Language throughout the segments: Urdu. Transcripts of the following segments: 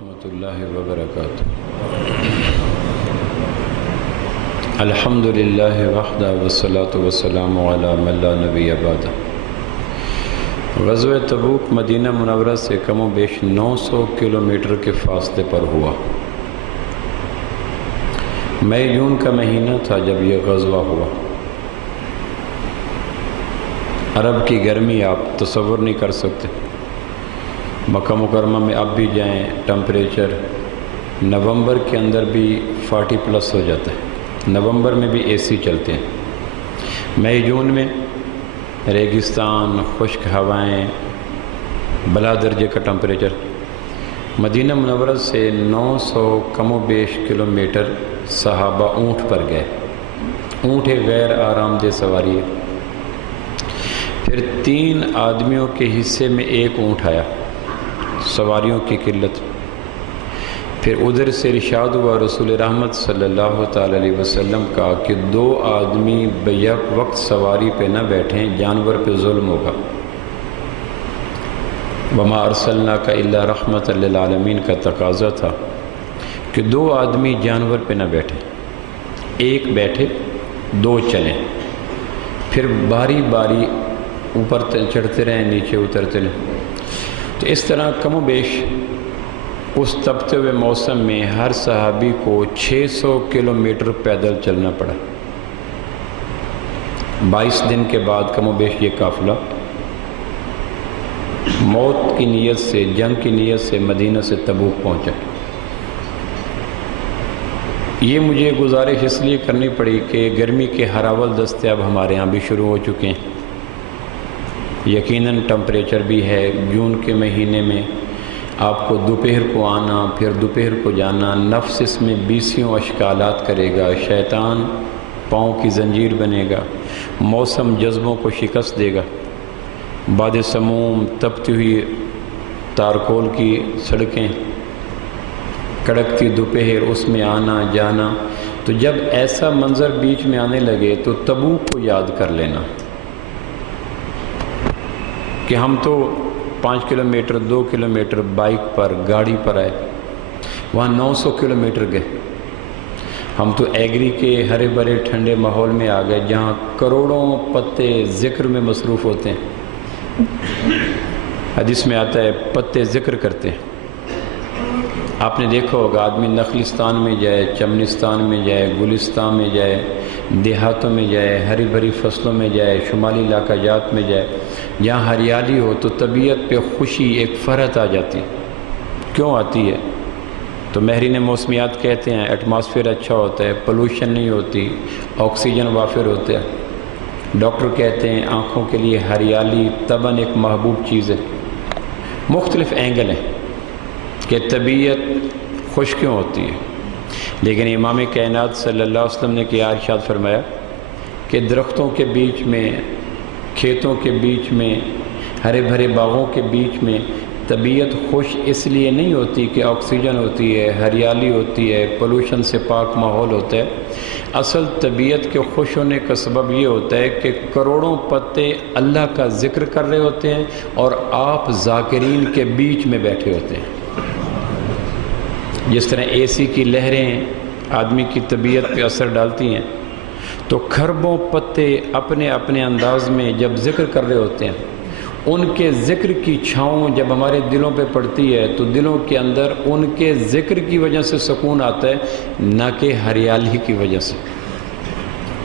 ورحمۃ اللہ وبرکاتہ۔ الحمدللہ وحدہ والصلاۃ والسلام علی من لا نبی بعدہ۔ غزوہ تبوک مدینہ منورہ سے کم و بیش 900 کلومیٹر کے فاصلے پر ہوا۔ مئی جون کا مہینہ تھا جب یہ غزوہ ہوا۔ عرب کی گرمی آپ تصور نہیں کر سکتے۔ مکہ مکرمہ میں اب بھی جائیں ٹمپریچر نومبر کے اندر بھی 40 پلس ہو جاتا ہے، نومبر میں بھی اے سی چلتے ہیں۔ مئی جون میں ریگستان، خشک ہوائیں، بلا درجے کا ٹمپریچر۔ مدینہ منورہ سے 900 کم و بیش کلومیٹر صحابہ اونٹ پر گئے۔ اونٹ ایک غیر آرام دہ سواری ہے۔ پھر 3 آدمیوں کے حصے میں ایک اونٹ آیا، سواریوں کی قلت۔ پھر ادھر سے ارشاد ہوا رسول رحمت صلی اللہ تعالی علیہ وسلم کا کہ 2 آدمی بیک وقت سواری پہ نہ بیٹھیں، جانور پہ ظلم ہوگا۔ وما ارسلناک الا رحمۃ للعالمین کا تقاضا تھا کہ 2 آدمی جانور پہ نہ بیٹھیں، ایک بیٹھے 2 چلیں، پھر باری باری اوپر چڑھتے رہیں، نیچے اترتے رہیں۔ تو اس طرح کم و بیش اس تپتے ہوئے موسم میں ہر صحابی کو 600 کلومیٹر پیدل چلنا پڑا۔ 22 دن کے بعد کم و بیش یہ قافلہ موت کی نیت سے، جنگ کی نیت سے مدینہ سے تبوک پہنچا۔ یہ مجھے گزارش اس لیے کرنی پڑی کہ گرمی کے ہراول دستے اب ہمارے ہاں بھی شروع ہو چکے ہیں۔ یقیناً ٹمپریچر بھی ہے۔ جون کے مہینے میں آپ کو دوپہر کو آنا، پھر دوپہر کو جانا، نفس اس میں 20 اشکالات کرے گا، شیطان پاؤں کی زنجیر بنے گا، موسم جذبوں کو شکست دے گا۔ باد سموم، تپتی ہوئی تارکول کی سڑکیں، کڑکتی دوپہر، اس میں آنا جانا۔ تو جب ایسا منظر بیچ میں آنے لگے تو تبوک کو یاد کر لینا کہ ہم تو 5 کلومیٹر 2 کلومیٹر بائک پر، گاڑی پر آئے، وہاں 900 کلومیٹر گئے۔ ہم تو ایگری کے ہرے بھرے ٹھنڈے ماحول میں آ گئے جہاں کروڑوں پتے ذکر میں مصروف ہوتے ہیں۔ حدیث میں آتا ہے پتے ذکر کرتے ہیں۔ آپ نے دیکھا ہوگا آدمی نخلستان میں جائے، چمنستان میں جائے، گلستان میں جائے، دیہاتوں میں جائے، ہری بھری فصلوں میں جائے، شمالی علاقہ جات میں جائے، جہاں ہریالی ہو تو طبیعت پہ خوشی، ایک فرحت آ جاتی ہے۔ کیوں آتی ہے؟ تو ماہرین موسمیات کہتے ہیں ایٹماسفیئر اچھا ہوتا ہے، پولوشن نہیں ہوتی، آکسیجن وافر ہوتا ہے۔ ڈاکٹر کہتے ہیں آنکھوں کے لیے ہریالی طبعاً ایک محبوب چیز ہے۔ مختلف اینگل ہیں کہ طبیعت خوش کیوں ہوتی ہے، لیکن امام کائنات صلی اللہ علیہ وسلم نے کیا ارشاد فرمایا کہ درختوں کے بیچ میں، کھیتوں کے بیچ میں، ہرے بھرے باغوں کے بیچ میں طبیعت خوش اس لیے نہیں ہوتی کہ آکسیجن ہوتی ہے، ہریالی ہوتی ہے، پولوشن سے پاک ماحول ہوتا ہے۔ اصل طبیعت کے خوش ہونے کا سبب یہ ہوتا ہے کہ کروڑوں پتے اللہ کا ذکر کر رہے ہوتے ہیں اور آپ ذاکرین کے بیچ میں بیٹھے ہوتے ہیں۔ جس طرح اے سی کی لہریں آدمی کی طبیعت پہ اثر ڈالتی ہیں، تو کھربوں پتے اپنے اپنے انداز میں جب ذکر کر رہے ہوتے ہیں، ان کے ذکر کی چھاؤں جب ہمارے دلوں پہ پڑتی ہے تو دلوں کے اندر ان کے ذکر کی وجہ سے سکون آتا ہے، نہ کہ ہریالی کی وجہ سے۔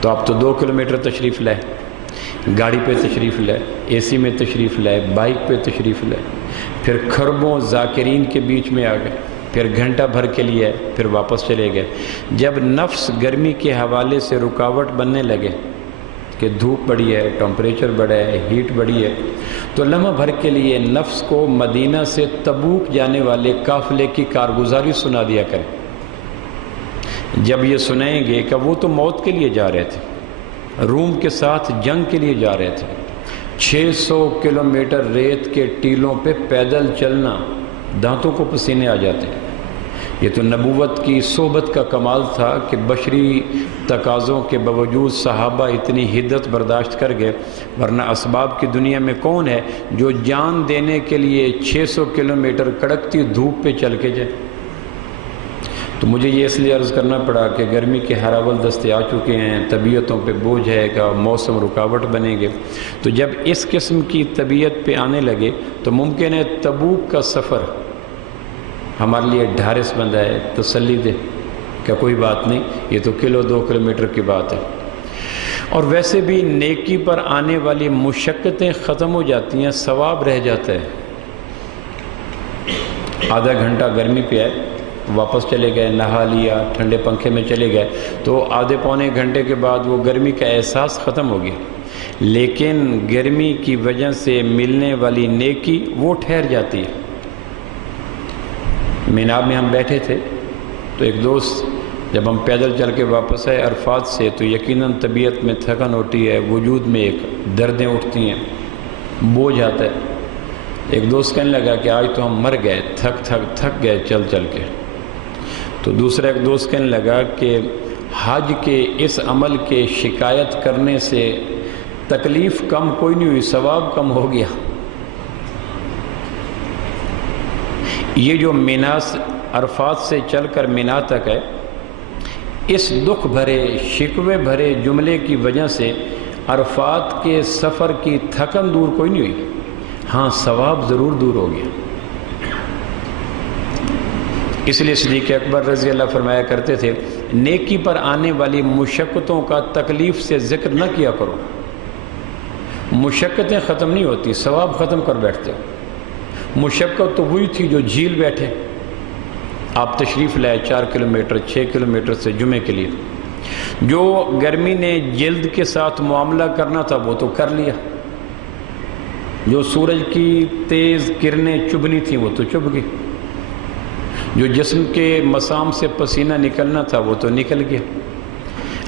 تو آپ تو 2 کلومیٹر تشریف لائے، گاڑی پہ تشریف لائے، اے سی میں تشریف لائے، بائک پہ تشریف لائے، پھر کھربوں ذاکرین کے بیچ میں آ گئے، پھر گھنٹہ بھر کے لیے پھر واپس چلے گئے۔ جب نفس گرمی کے حوالے سے رکاوٹ بننے لگے کہ دھوپ بڑی ہے، ٹمپریچر بڑا ہے، ہیٹ بڑی ہے، تو لمحہ بھر کے لیے نفس کو مدینہ سے تبوک جانے والے قافلے کی کارگزاری سنا دیا کریں۔ جب یہ سنائیں گے کہ وہ تو موت کے لیے جا رہے تھے، روم کے ساتھ جنگ کے لیے جا رہے تھے، 600 کلومیٹر ریت کے ٹیلوں پہ پیدل چلنا، دانتوں کو پسینے آ جاتے ہیں۔ یہ تو نبوت کی صحبت کا کمال تھا کہ بشری تقاضوں کے باوجود صحابہ اتنی حدت برداشت کر گئے، ورنہ اسباب کی دنیا میں کون ہے جو جان دینے کے لیے 600 کلومیٹر کڑکتی دھوپ پہ چل کے جائے؟ تو مجھے یہ اس لیے عرض کرنا پڑا کہ گرمی کے ہراول دستے آ چکے ہیں، طبیعتوں پہ بوجھ ہے گا، موسم رکاوٹ بنے گے۔ تو جب اس قسم کی طبیعت پہ آنے لگے تو ممکن ہے تبوک کا سفر ہمارے لیے ڈھارس بندہ ہے، تسلی دے کہ کوئی بات نہیں، یہ تو 1-2 کلومیٹر کی بات ہے۔ اور ویسے بھی نیکی پر آنے والی مشقتیں ختم ہو جاتی ہیں، ثواب رہ جاتا ہے۔ آدھا گھنٹہ گرمی پہ آئے، واپس چلے گئے، نہا لیا، ٹھنڈے پنکھے میں چلے گئے، تو آدھے پونے گھنٹے کے بعد وہ گرمی کا احساس ختم ہو گیا، لیکن گرمی کی وجہ سے ملنے والی نیکی وہ ٹھہر جاتی ہے۔ مینا میں ہم بیٹھے تھے تو ایک دوست، جب ہم پیدل چل کے واپس آئے عرفات سے، تو یقیناً طبیعت میں تھکن ہوتی ہے، وجود میں ایک دردیں اٹھتی ہیں، بوجھ آتا ہے۔ ایک دوست کہنے لگا کہ آج تو ہم مر گئے، تھک گئے چل چل کے۔ تو دوسرا ایک دوست کہنے لگا کہ حج کے اس عمل کے شکایت کرنے سے تکلیف کم کوئی نہیں ہوئی، ثواب کم ہو گیا۔ یہ جو مینا عرفات سے چل کر مینا تک ہے، اس دکھ بھرے شکوے بھرے جملے کی وجہ سے عرفات کے سفر کی تھکن دور کوئی نہیں ہوئی، ہاں ثواب ضرور دور ہو گیا۔ اس لیے صدیق اکبر رضی اللہ فرمایا کرتے تھے، نیکی پر آنے والی مشقتوں کا تکلیف سے ذکر نہ کیا کرو، مشقتیں ختم نہیں ہوتی، ثواب ختم کر بیٹھتے ہو۔ مشقت تو وہی تھی جو جھیل بیٹھے، آپ تشریف لائے 4 کلومیٹر 6 کلومیٹر سے جمعے کے لیے، جو گرمی نے جلد کے ساتھ معاملہ کرنا تھا وہ تو کر لیا، جو سورج کی تیز کرنیں چبھنی تھیں وہ تو چبھ گئی، جو جسم کے مسام سے پسینہ نکلنا تھا وہ تو نکل گیا۔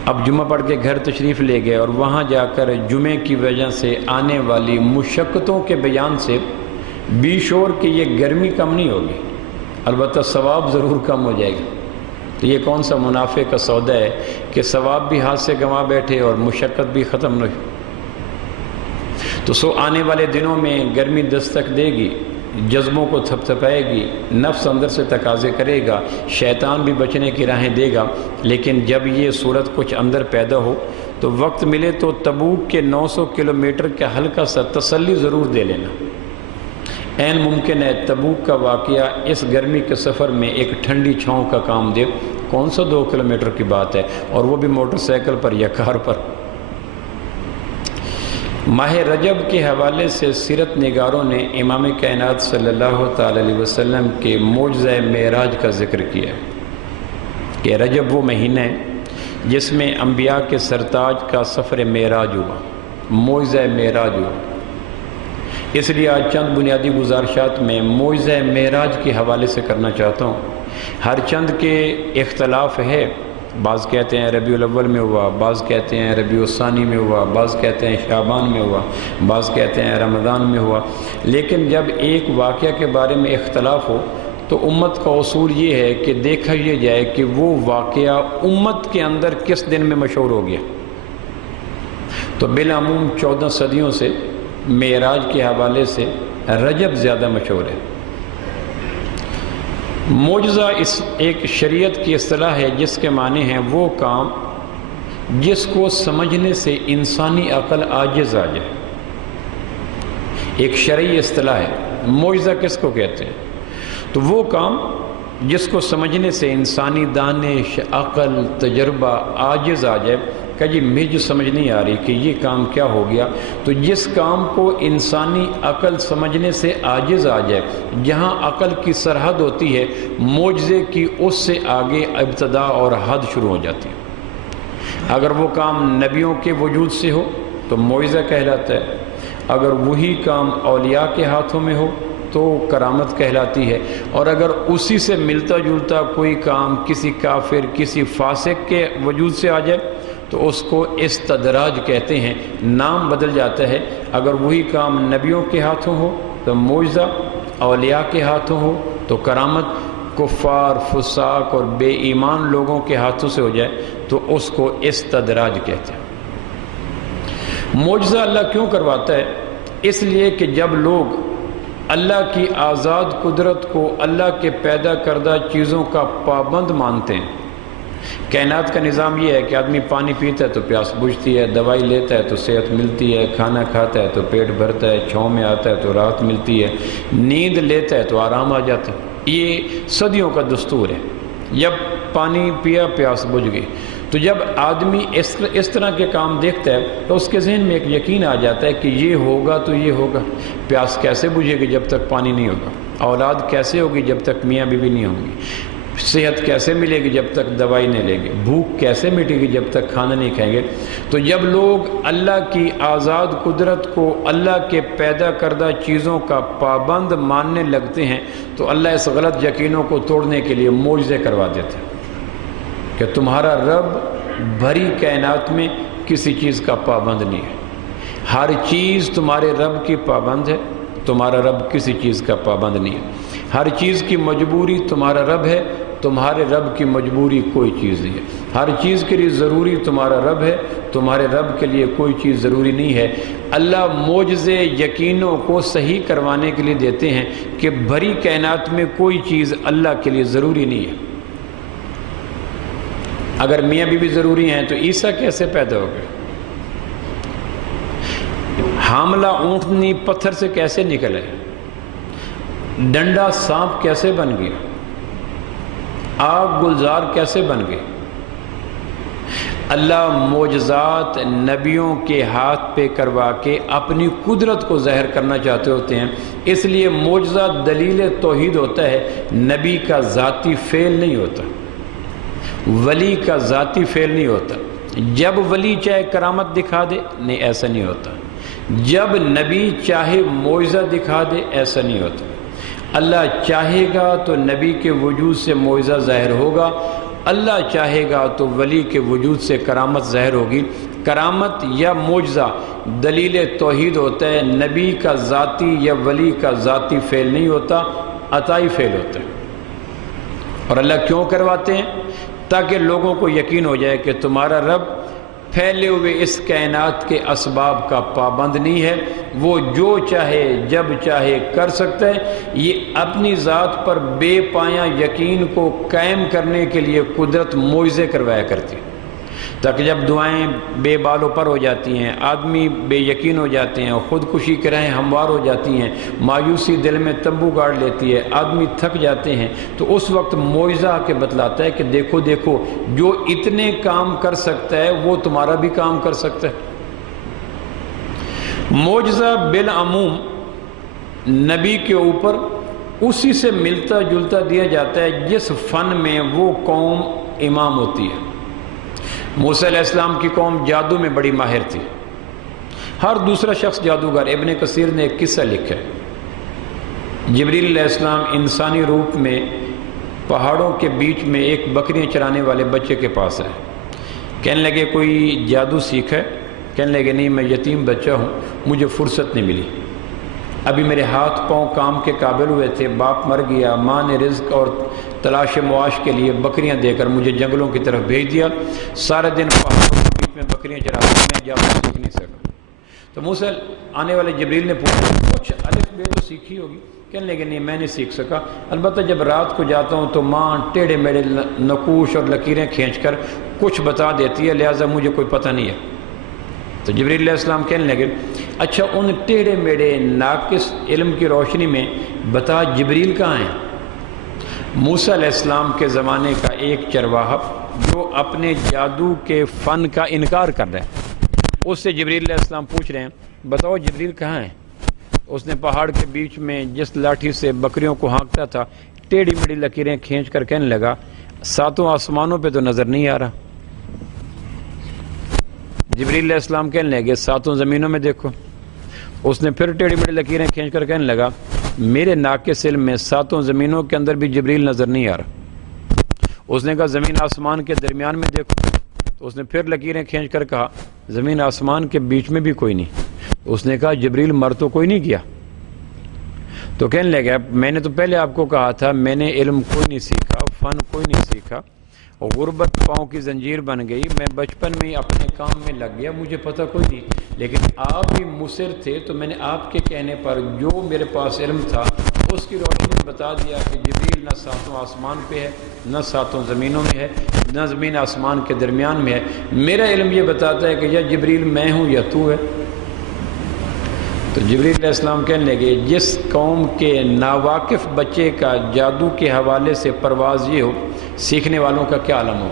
اب جمعہ پڑھ کے گھر تشریف لے گئے، اور وہاں جا کر جمعے کی وجہ سے آنے والی مشقتوں کے بیان سے بیشور کہ یہ گرمی کم نہیں ہوگی، البتہ ثواب ضرور کم ہو جائے گا۔ تو یہ کون سا منافع کا سودا ہے کہ ثواب بھی ہاتھ سے گنوا بیٹھے اور مشقت بھی ختم نہ ہوئی۔ تو آنے والے دنوں میں گرمی دستک دے گی، جذبوں کو تھپ تھپائے گی، نفس اندر سے تقاضے کرے گا، شیطان بھی بچنے کی راہیں دے گا، لیکن جب یہ صورت کچھ اندر پیدا ہو تو وقت ملے تو تبوک کے 900 کلومیٹر کا ہلکا سا تسلی ضرور دے لینا۔ عین ممکن ہے تبوک کا واقعہ اس گرمی کے سفر میں ایک ٹھنڈی چھاؤں کا کام دے، کون سا 2 کلومیٹر کی بات ہے، اور وہ بھی موٹر سائیکل پر یا کار پر۔ ماہ رجب کے حوالے سے سیرت نگاروں نے امام کائنات صلی اللہ تعالی علیہ وسلم کے معجزہ معراج کا ذکر کیا ہے کہ رجب وہ مہینہ ہے جس میں انبیاء کے سرتاج کا سفر معراج ہوا، معجزہ معراج ہوا۔ اس لیے آج چند بنیادی گزارشات میں معجزہ معراج کے حوالے سے کرنا چاہتا ہوں۔ ہر چند کے اختلاف ہے، بعض کہتے ہیں ربیع الاول میں ہوا، بعض کہتے ہیں ربیع الثانی میں ہوا، بعض کہتے ہیں شعبان میں ہوا، بعض کہتے ہیں رمضان میں ہوا، لیکن جب ایک واقعہ کے بارے میں اختلاف ہو تو امت کا اصول یہ ہے کہ دیکھا یہ جائے کہ وہ واقعہ امت کے اندر کس دن میں مشہور ہو گیا۔ تو بالعموم 14 صدیوں سے معراج کے حوالے سے رجب زیادہ مشہور ہے۔ معجزہ اس ایک شریعت کی اصطلاح ہے جس کے معنی ہیں وہ کام جس کو سمجھنے سے انسانی عقل عاجز آ جائے، ایک شرعی اصطلاح ہے۔ معجزہ کس کو کہتے ہیں؟ تو وہ کام جس کو سمجھنے سے انسانی دانش، عقل، تجربہ عاجز آ جائے کہ جی مجھے سمجھ نہیں آ رہی کہ یہ کام کیا ہو گیا۔ تو جس کام کو انسانی عقل سمجھنے سے عاجز آ جائے، جہاں عقل کی سرحد ہوتی ہے، معجزے کی اس سے آگے ابتدا اور حد شروع ہو جاتی ہے۔ اگر وہ کام نبیوں کے وجود سے ہو تو معجزہ کہلاتا ہے، اگر وہی کام اولیاء کے ہاتھوں میں ہو تو کرامت کہلاتی ہے، اور اگر اسی سے ملتا جلتا کوئی کام کسی کافر، کسی فاسق کے وجود سے آ جائے تو اس کو استدراج کہتے ہیں، نام بدل جاتا ہے۔ اگر وہی کام نبیوں کے ہاتھوں ہو تو معجزہ، اولیاء کے ہاتھوں ہو تو کرامت، کفار، فساق اور بے ایمان لوگوں کے ہاتھوں سے ہو جائے تو اس کو استدراج کہتے ہیں۔ معجزہ اللہ کیوں کرواتا ہے؟ اس لیے کہ جب لوگ اللہ کی آزاد قدرت کو اللہ کے پیدا کردہ چیزوں کا پابند مانتے ہیں۔ کائنات کا نظام یہ ہے کہ آدمی پانی پیتا ہے تو پیاس بجھتی ہے، دوائی لیتا ہے تو صحت ملتی ہے، کھانا کھاتا ہے تو پیٹ بھرتا ہے، چھاؤں میں آتا ہے تو راحت ملتی ہے، نیند لیتا ہے تو آرام آ جاتا ہے۔ یہ صدیوں کا دستور ہے۔ جب پانی پیا پیاس بجھ گئی۔ تو جب آدمی اس طرح کے کام دیکھتا ہے تو اس کے ذہن میں ایک یقین آ جاتا ہے کہ یہ ہوگا تو یہ ہوگا۔ پیاس کیسے بجھے گی جب تک پانی نہیں ہوگا؟ اولاد کیسے ہوگی جب تک میاں بیوی نہیں ہوں گی؟ صحت کیسے ملے گی جب تک دوائی نہیں لیں گے؟ بھوک کیسے مٹے گی جب تک کھانا نہیں کھائیں گے؟ تو جب لوگ اللہ کی آزاد قدرت کو اللہ کے پیدا کردہ چیزوں کا پابند ماننے لگتے ہیں تو اللہ اس غلط یقینوں کو توڑنے کے لیے معجزے کروا دیتے ہیں کہ تمہارا رب بھری کائنات میں کسی چیز کا پابند نہیں ہے، ہر چیز تمہارے رب کی پابند ہے، تمہارا رب کسی چیز کا پابند نہیں ہے۔ ہر چیز کی مجبوری تمہارا رب ہے، تمہارے رب کی مجبوری کوئی چیز نہیں ہے۔ ہر چیز کے لیے ضروری تمہارا رب ہے، تمہارے رب کے لیے کوئی چیز ضروری نہیں ہے۔ اللہ معجزے یقینوں کو صحیح کروانے کے لیے دیتے ہیں کہ بھری کائنات میں کوئی چیز اللہ کے لیے ضروری نہیں ہے۔ اگر میاں بیوی ضروری ہیں تو عیسیٰ کیسے پیدا ہو گئے؟ حاملہ اونٹنی پتھر سے کیسے نکلے؟ ڈنڈا سانپ کیسے بن گیا؟ آگ گلزار کیسے بن گئی؟ اللہ معجزات نبیوں کے ہاتھ پہ کروا کے اپنی قدرت کو ظاہر کرنا چاہتے ہوتے ہیں، اس لیے معجزہ دلیل توحید ہوتا ہے، نبی کا ذاتی فعل نہیں ہوتا، ولی کا ذاتی فعل نہیں ہوتا۔ جب ولی چاہے کرامت دکھا دے، نہیں ایسا نہیں ہوتا۔ جب نبی چاہے معجزہ دکھا دے، ایسا نہیں ہوتا۔ اللہ چاہے گا تو نبی کے وجود سے معجزہ ظاہر ہوگا، اللہ چاہے گا تو ولی کے وجود سے کرامت ظاہر ہوگی۔ کرامت یا معجزہ دلیل توحید ہوتا ہے، نبی کا ذاتی یا ولی کا ذاتی فعل نہیں ہوتا، عطائی فعل ہوتا ہے۔ اور اللہ کیوں کرواتے ہیں؟ تاکہ لوگوں کو یقین ہو جائے کہ تمہارا رب پھیلے ہوئے اس کائنات کے اسباب کا پابند نہیں ہے، وہ جو چاہے جب چاہے کر سکتا ہے۔ یہ اپنی ذات پر بے پایاں یقین کو قائم کرنے کے لیے قدرت معجزے کروایا کرتی ہے، تاکہ جب دعائیں بے بال و پر ہو جاتی ہیں، آدمی بے یقین ہو جاتے ہیں، خودکشی کی راہیں ہموار ہو جاتی ہیں، مایوسی دل میں تمبو گاڑ لیتی ہے، آدمی تھک جاتے ہیں، تو اس وقت معجزہ کے بتلاتا ہے کہ دیکھو دیکھو جو اتنے کام کر سکتا ہے وہ تمہارا بھی کام کر سکتا ہے۔ معجزہ بالعموم نبی کے اوپر اسی سے ملتا جلتا دیا جاتا ہے جس فن میں وہ قوم امام ہوتی ہے۔ موسیٰ علیہ السلام کی قوم جادو میں بڑی ماہر تھی، ہر دوسرا شخص جادوگر۔ ابن کثیر نے ایک قصہ لکھا ہے، جبریل علیہ السلام انسانی روپ میں پہاڑوں کے بیچ میں ایک بکریاں چرانے والے بچے کے پاس آئے، کہنے لگے کوئی جادو سیکھا ہے؟ کہنے لگے نہیں، میں یتیم بچہ ہوں، مجھے فرصت نہیں ملی، ابھی میرے ہاتھ پاؤں کام کے قابل ہوئے تھے، باپ مر گیا، ماں نے رزق اور تلاش معاش کے لیے بکریاں دے کر مجھے جنگلوں کی طرف بھیج دیا، سارے دن پہاڑوں کے بیچ میں بکریاں چراتا ہوں، میں جادو سیکھ نہیں سکا۔ تو موسیٰ آنے والے جبریل نے پوچھا کچھ الف بے تو سیکھی ہوگی؟ کہنے لگے نہیں میں نہیں سیکھ سکا، البتہ جب رات کو جاتا ہوں تو ماں ٹیڑھے میڑے نقوش اور لکیریں کھینچ کر کچھ بتا دیتی ہے، لہٰذا مجھے کوئی پتہ نہیں ہے۔ تو جبریل علیہ السلام کہنے لگے اچھا ان ٹیڑھے میڑے ناقص علم کی روشنی میں بتا جبریل کہاں ہیں؟ موسیٰ علیہ السلام کے زمانے کا ایک چرواہا جو اپنے جادو کے فن کا انکار کر رہا ہے، اس سے جبریل علیہ السلام پوچھ رہے ہیں بتاؤ جبریل کہاں ہیں؟ اس نے پہاڑ کے بیچ میں جس لاٹھی سے بکریوں کو ہانکتا تھا ٹیڑھی میڑھی لکیریں کھینچ کر کہنے لگا ساتوں آسمانوں پہ تو نظر نہیں آ رہا۔ جبریل علیہ السلام کہنے لگے ساتوں زمینوں میں دیکھو۔ اس نے پھر ٹیڑھی میڑھی لکیریں کھینچ کر کہنے لگا میرے ناقص علم میں ساتوں زمینوں کے اندر بھی جبریل نظر نہیں آ رہا۔ اس نے کہا زمین آسمان کے درمیان میں دیکھو۔ تو اس نے پھر لکیریں کھینچ کر کہا زمین آسمان کے بیچ میں بھی کوئی نہیں۔ اس نے کہا جبریل مر تو کوئی نہیں گیا۔ تو کہنے لگا میں نے تو پہلے آپ کو کہا تھا میں نے علم کوئی نہیں سیکھا، فن کوئی نہیں سیکھا، غربت پاؤں کی زنجیر بن گئی، میں بچپن میں ہی اپنے کام میں لگ گیا، مجھے پتہ کوئی نہیں، لیکن آپ بھی مصر تھے تو میں نے آپ کے کہنے پر جو میرے پاس علم تھا اس کی روشنی میں بتا دیا کہ جبریل نہ ساتوں آسمان پہ ہے، نہ ساتوں زمینوں میں ہے، نہ زمین آسمان کے درمیان میں ہے، میرا علم یہ بتاتا ہے کہ یا جبریل میں ہوں یا تو ہے۔ تو جبریل علیہ السلام کہنے لگے جس قوم کے ناواقف بچے کا جادو کے حوالے سے پرواز یہ ہو، سیکھنے والوں کا کیا عالم ہو۔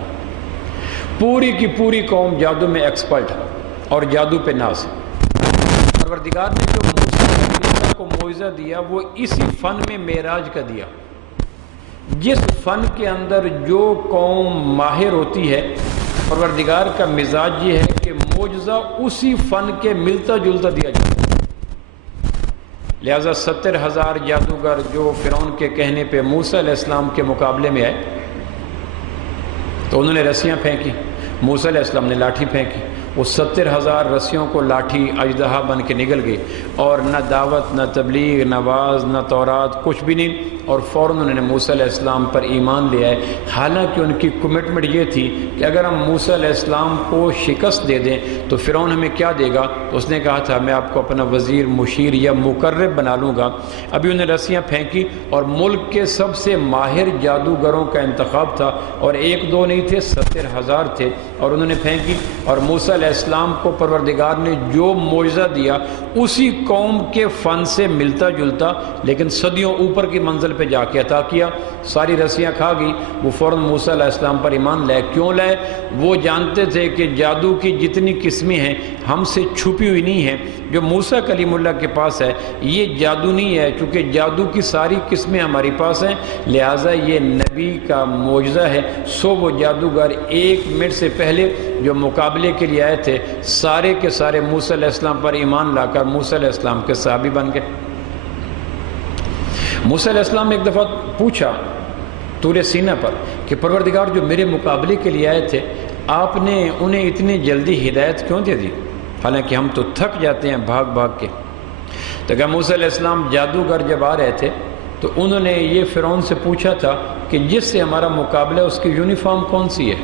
پوری کی پوری قوم جادو میں ایکسپرٹ ہے اور جادو پہ ناز ہے۔ پروردگار نے جو موسیٰ کو معجزہ دیا وہ اسی فن میں معراج کا دیا۔ جس فن کے اندر جو قوم ماہر ہوتی ہے، پروردگار کا مزاج یہ ہے کہ معجزہ اسی فن کے ملتا جلتا دیا جاتا ہے۔ لہذا 70,000 جادوگر جو فرعون کے کہنے پہ موسیٰ علیہ السلام کے مقابلے میں آئے تو انہوں نے رسیاں پھینکی، موسیٰ علیہ السلام نے لاٹھی پھینکی، وہ 70,000 رسیوں کو لاٹھی اژدہا بن کے نکل گئی، اور نہ دعوت، نہ تبلیغ، نہ واعظ، نہ تورات، کچھ بھی نہیں، اور فوراً انہوں نے موسیٰ علیہ السلام پر ایمان لے آئے۔ حالانکہ ان کی کمٹمنٹ یہ تھی کہ اگر ہم موسیٰ علیہ السلام کو شکست دے دیں تو فرعون ہمیں کیا دے گا، تو اس نے کہا تھا میں آپ کو اپنا وزیر، مشیر یا مقرب بنا لوں گا۔ ابھی انہیں رسیاں پھینکی اور ملک کے سب سے ماہر جادوگروں کا انتخاب تھا، اور ایک دو نہیں تھے، 70,000 تھے، اور انہوں نے پھینکی، اور موسیٰ علیہ السلام کو پروردگار نے جو معجزہ دیا اسی قوم کے فن سے ملتا جلتا لیکن صدیوں اوپر کی منزل پہ جا کے عطا کیا۔ ساری رسیاں کھا گئی، وہ فوراً موسیٰ علیہ السلام پر ایمان لائے۔ کیوں لائے؟ وہ جانتے تھے کہ جادو کی جتنی قسمیں ہیں ہم سے چھپی ہوئی نہیں ہیں، جو موسیٰ کلیم اللہ کے پاس ہے یہ جادو نہیں ہے، چونکہ جادو کی ساری قسمیں ہمارے پاس ہیں، لہٰذا یہ نبی کا معجزہ ہے۔ سو وہ جادوگر 1 منٹ سے پہلے جو مقابلے کے لیے آئے تھے سارے کے سارے موسیٰ علیہ السلام پر ایمان لا کر موسیٰ علیہ السلام کے صحابی بن گئے۔ موسیٰ علیہ السلام نے ایک دفعہ پوچھا طور سینہ پر کہ پروردگار جو میرے مقابلے کے لیے آئے تھے آپ نے انہیں اتنی جلدی ہدایت کیوں دے دی، حالانکہ ہم تو تھک جاتے ہیں بھاگ بھاگ کے۔ تو کہا موسیٰ علیہ السلام جادوگر جب آ رہے تھے تو انہوں نے یہ فرعون سے پوچھا تھا کہ جس سے ہمارا مقابلہ ہے اس کی یونیفارم کون سی ہے،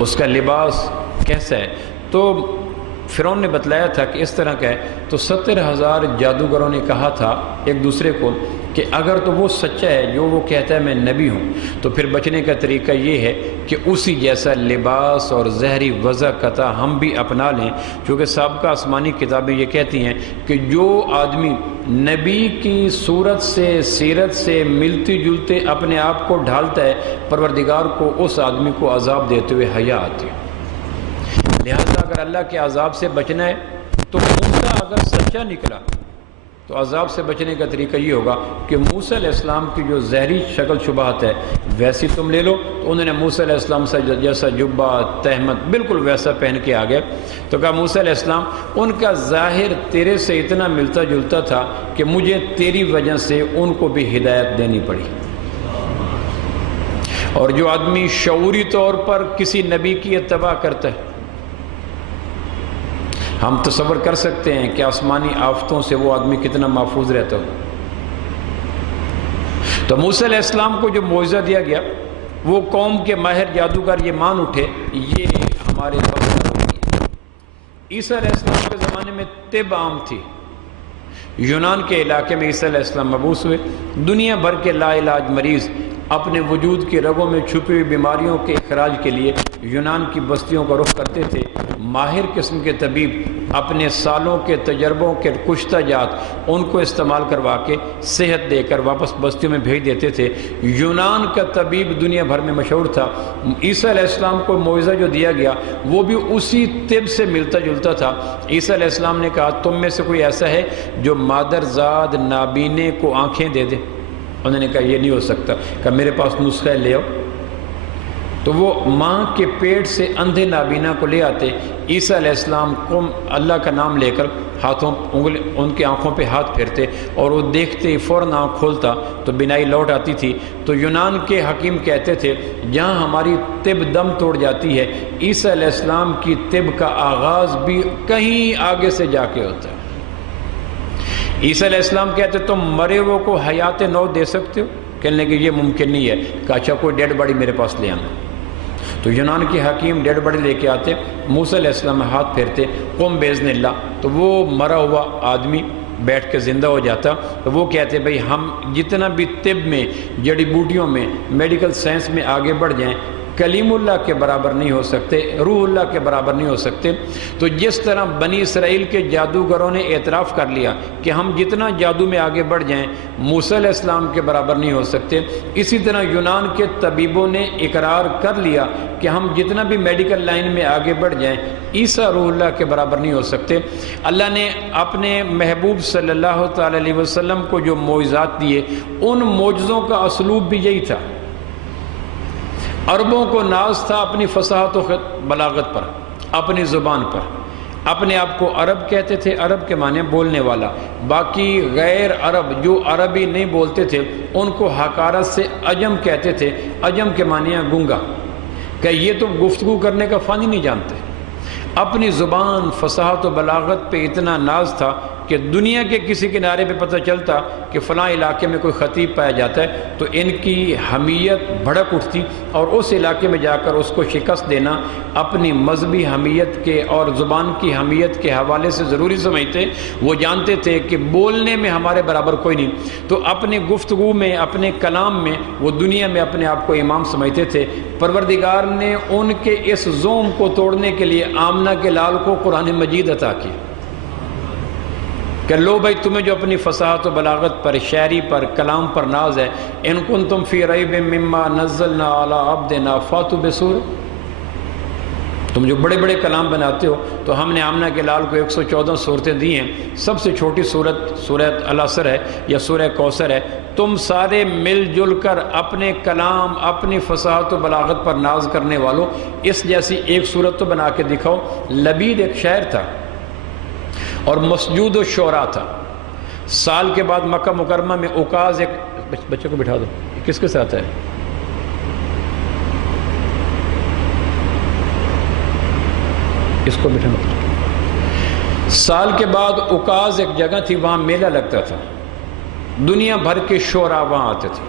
اس کا لباس کیسا ہے، تو فرعون نے بتلایا تھا کہ اس طرح کا ہے۔ تو 70,000 جادوگروں نے کہا تھا ایک دوسرے کو کہ اگر تو وہ سچا ہے جو وہ کہتا ہے میں نبی ہوں تو پھر بچنے کا طریقہ یہ ہے کہ اسی جیسا لباس اور زہری وضع قطع ہم بھی اپنا لیں، چونکہ سابقہ آسمانی کتابیں یہ کہتی ہیں کہ جو آدمی نبی کی صورت سے سیرت سے ملتی جلتے اپنے آپ کو ڈھالتا ہے پروردگار کو اس آدمی کو عذاب دیتے ہوئے حیا آتی ہے۔ لہذا اگر اللہ کے عذاب سے بچنا ہے تو موسیٰ اگر سچا نکلا تو عذاب سے بچنے کا طریقہ یہ ہوگا کہ موسیٰ علیہ السلام کی جو زہری شکل شبہات ہے ویسی تم لے لو۔ تو انہوں نے موسیٰ علیہ السلام سے جیسا جبہ تہمت بالکل ویسا پہن کے آ گئے۔ تو کہا موسیٰ علیہ السلام ان کا ظاہر تیرے سے اتنا ملتا جلتا تھا کہ مجھے تیری وجہ سے ان کو بھی ہدایت دینی پڑی۔ اور جو آدمی شعوری طور پر کسی نبی کی اتباع کرتا ہے، ہم تصور کر سکتے ہیں کہ آسمانی آفتوں سے وہ آدمی کتنا محفوظ رہتا ہو۔ تو موسیٰ علیہ السلام کو جو معجزہ دیا گیا وہ قوم کے ماہر جادوگر یہ مان اٹھے یہ ہمارے بس۔ عیسیٰ علیہ السلام کے زمانے میں طب عام تھی، یونان کے علاقے میں عیسیٰ علیہ السلام مبعوث ہوئے، دنیا بھر کے لا علاج مریض اپنے وجود کی رگوں میں چھپی ہوئی بیماریوں کے اخراج کے لیے یونان کی بستیوں کا رخ کرتے تھے۔ ماہر قسم کے طبیب اپنے سالوں کے تجربوں کے کشتہ جات ان کو استعمال کروا کے صحت دے کر واپس بستیوں میں بھیج دیتے تھے۔ یونان کا طبیب دنیا بھر میں مشہور تھا۔ عیسیٰ علیہ السلام کو معجزہ جو دیا گیا وہ بھی اسی طب سے ملتا جلتا تھا۔ عیسیٰ علیہ السلام نے کہا تم میں سے کوئی ایسا ہے جو مادرزاد نابینے کو آنکھیں دے دے؟ انہوں نے کہا یہ نہیں ہو سکتا۔ کہا میرے پاس نسخہ لے آؤ۔ تو وہ ماں کے پیٹ سے اندھے نابینا کو لے آتے، عیسیٰ علیہ السلام کو اللہ کا نام لے کر ہاتھوں انگلی ان کی آنکھوں پہ ہاتھ پھیرتے اور وہ دیکھتے ہی فوراً آنکھ کھولتا تو بینائی لوٹ آتی تھی۔ تو یونان کے حکیم کہتے تھے جہاں ہماری طب دم توڑ جاتی ہے عیسیٰ علیہ السلام کی طب کا آغاز بھی کہیں آگے سے جا کے ہوتا ہے۔ عیسیٰ علیہ السلام کہتے تم مرے ہوئے کو حیات نو دے سکتے ہو؟ کہنے لگے یہ ممکن نہیں ہے۔ کہا اچھا کوئی ڈیڈ باڈی میرے پاس لے آنا۔ تو یونان کے حکیم ڈیڈ باڈی لے کے آتے، موسیٰ علیہ السلام ہاتھ پھیرتے، قم باذن اللہ، تو وہ مرا ہوا آدمی بیٹھ کے زندہ ہو جاتا۔ تو وہ کہتے بھئی ہم جتنا بھی طب میں، جڑی بوٹیوں میں، میڈیکل سائنس میں آگے بڑھ جائیں، کلیم اللہ کے برابر نہیں ہو سکتے، روح اللہ کے برابر نہیں ہو سکتے۔ تو جس طرح بنی اسرائیل کے جادوگروں نے اعتراف کر لیا کہ ہم جتنا جادو میں آگے بڑھ جائیں موسیٰ علیہ السلام کے برابر نہیں ہو سکتے، اسی طرح یونان کے طبیبوں نے اقرار کر لیا کہ ہم جتنا بھی میڈیکل لائن میں آگے بڑھ جائیں عیسیٰ روح اللہ کے برابر نہیں ہو سکتے۔ اللہ نے اپنے محبوب صلی اللہ تعالی علیہ وسلم کو جو معجزات دیے، ان معجزوں کا اسلوب بھی یہی تھا۔ عربوں کو ناز تھا اپنی فصاحت و بلاغت پر، اپنی زبان پر، اپنے آپ کو عرب کہتے تھے، عرب کے معنی بولنے والا۔ باقی غیر عرب جو عربی نہیں بولتے تھے ان کو حقارت سے عجم کہتے تھے، عجم کے معنی گنگا، کہ یہ تو گفتگو کرنے کا فن ہی نہیں جانتے۔ اپنی زبان، فصاحت و بلاغت پہ اتنا ناز تھا کہ دنیا کے کسی کنارے پہ پتہ چلتا کہ فلاں علاقے میں کوئی خطیب پایا جاتا ہے تو ان کی حمیت بھڑک اٹھتی اور اس علاقے میں جا کر اس کو شکست دینا اپنی مذہبی حمیت کے اور زبان کی حمیت کے حوالے سے ضروری سمجھتے۔ وہ جانتے تھے کہ بولنے میں ہمارے برابر کوئی نہیں، تو اپنے گفتگو میں، اپنے کلام میں وہ دنیا میں اپنے آپ کو امام سمجھتے تھے۔ پروردگار نے ان کے اس زوم کو توڑنے کے لیے آمنہ کے لال کو قرآن مجید عطا کی کہ لو بھائی تمہیں جو اپنی فصاحت و بلاغت پر، شاعری پر، کلام پر ناز ہے، ان کنتم فی ریب مما نزلنا علی عبدنا فاتوا بسورۃ، تم جو بڑے بڑے کلام بناتے ہو تو ہم نے آمنہ کے لال کو 114 صورتیں دی ہیں، سب سے چھوٹی صورت سورہ العصر ہے یا سورہ کوثر ہے، تم سارے مل جل کر اپنے کلام، اپنی فصاحت و بلاغت پر ناز کرنے والوں اس جیسی ایک صورت تو بنا کے دکھاؤ۔ لبید ایک شاعر تھا اور مسجود و شعراء تھا۔ سال کے بعد مکہ مکرمہ میں اوکاز، ایک بچے کو بٹھا دو، کس کے ساتھ ہے؟ اس کو بٹھا دو۔ سال کے بعد اوکاز ایک جگہ تھی، وہاں میلہ لگتا تھا، دنیا بھر کے شعراء وہاں آتے تھے،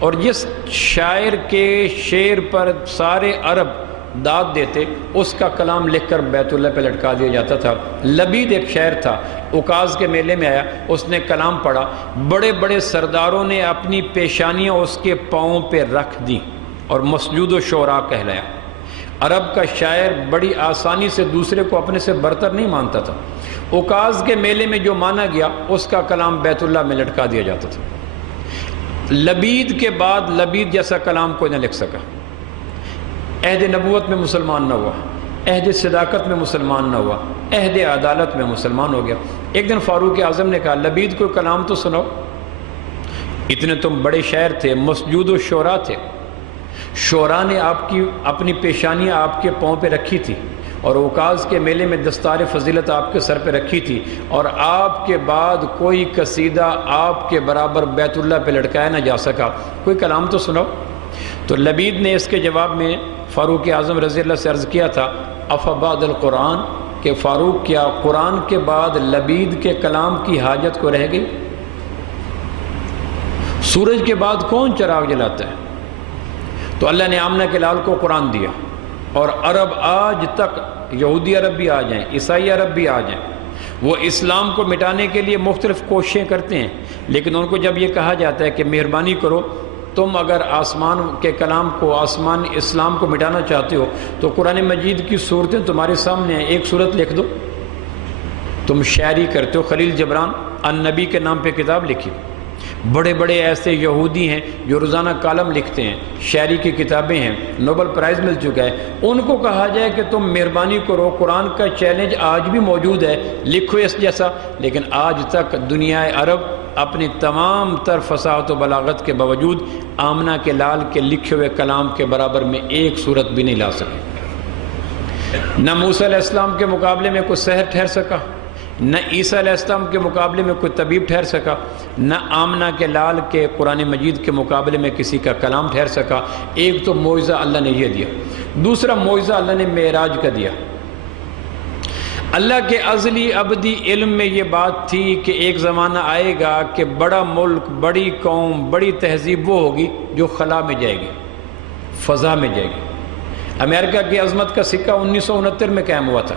اور جس شاعر کے شعر پر سارے عرب داد دیتے اس کا کلام لکھ کر بیت اللہ پہ لٹکا دیا جاتا تھا۔ لبید ایک شاعر تھا، اوکاز کے میلے میں آیا، اس نے کلام پڑھا، بڑے بڑے سرداروں نے اپنی پیشانیاں اس کے پاؤں پہ رکھ دیں اور مسجود و شعراء کہلایا۔ عرب کا شاعر بڑی آسانی سے دوسرے کو اپنے سے برتر نہیں مانتا تھا۔ اوکاز کے میلے میں جو مانا گیا اس کا کلام بیت اللہ میں لٹکا دیا جاتا تھا۔ لبید کے بعد لبید جیسا کلام کوئی نہ لکھ سکا۔ عہد نبوت میں مسلمان نہ ہوا، عہد صداقت میں مسلمان نہ ہوا، عہد عدالت میں مسلمان ہو گیا۔ ایک دن فاروق اعظم نے کہا لبید کو کلام تو سناؤ، اتنے تم بڑے شاعر تھے، مسجود و شعراء تھے، شعراء نے آپ کی اپنی پیشانیاں آپ کے پاؤں پہ رکھی تھی اور اوکاز کے میلے میں دستار فضیلت آپ کے سر پہ رکھی تھی، اور آپ کے بعد کوئی قصیدہ آپ کے برابر بیت اللہ پہ لٹکایا نہ جا سکا، کوئی کلام تو سناؤ۔ تو لبید نے اس کے جواب میں فاروق اعظم رضی اللہ سے عرض کیا تھا افبعد القرآن، کہ فاروق کیا قرآن کے بعد لبید کے کلام کی حاجت کو رہ گئی؟ سورج کے بعد کون چراغ جلاتا ہے؟ تو اللہ نے آمنہ کے لال کو قرآن دیا، اور عرب آج تک، یہودی عرب بھی آ جائیں، عیسائی عرب بھی آ جائیں، وہ اسلام کو مٹانے کے لیے مختلف کوششیں کرتے ہیں، لیکن ان کو جب یہ کہا جاتا ہے کہ مہربانی کرو تم اگر آسمان کے کلام کو، آسمان اسلام کو مٹانا چاہتے ہو تو قرآن مجید کی صورتیں تمہارے سامنے ہیں، ایک صورت لکھ دو۔ تم شاعری کرتے ہو، خلیل جبران النبی کے نام پہ کتاب لکھی، بڑے بڑے ایسے یہودی ہیں جو روزانہ کالم لکھتے ہیں، شاعری کی کتابیں ہیں، نوبل پرائز مل چکا ہے، ان کو کہا جائے کہ تم مہربانی کرو، قرآن کا چیلنج آج بھی موجود ہے، لکھو اس جیسا، لیکن آج تک دنیا عرب اپنی تمام تر فصاحت و بلاغت کے باوجود آمنہ کے لال کے لکھے ہوئے کلام کے برابر میں ایک صورت بھی نہیں لا سکے۔ نہ موسیٰ علیہ السلام کے مقابلے میں کوئی سحر ٹھہر سکا، نہ عیسیٰ علیہ السلام کے مقابلے میں کوئی طبیب ٹھہر سکا، نہ آمنہ کے لال کے قرآن مجید کے مقابلے میں کسی کا کلام ٹھہر سکا۔ ایک تو معجزہ اللہ نے یہ دیا، دوسرا معجزہ اللہ نے معراج کا دیا۔ اللہ کے ازلی ابدی علم میں یہ بات تھی کہ ایک زمانہ آئے گا کہ بڑا ملک، بڑی قوم، بڑی تہذیب وہ ہوگی جو خلا میں جائے گی، فضا میں جائے گی۔ امریکہ کی عظمت کا سکہ 1969 میں قائم ہوا تھا،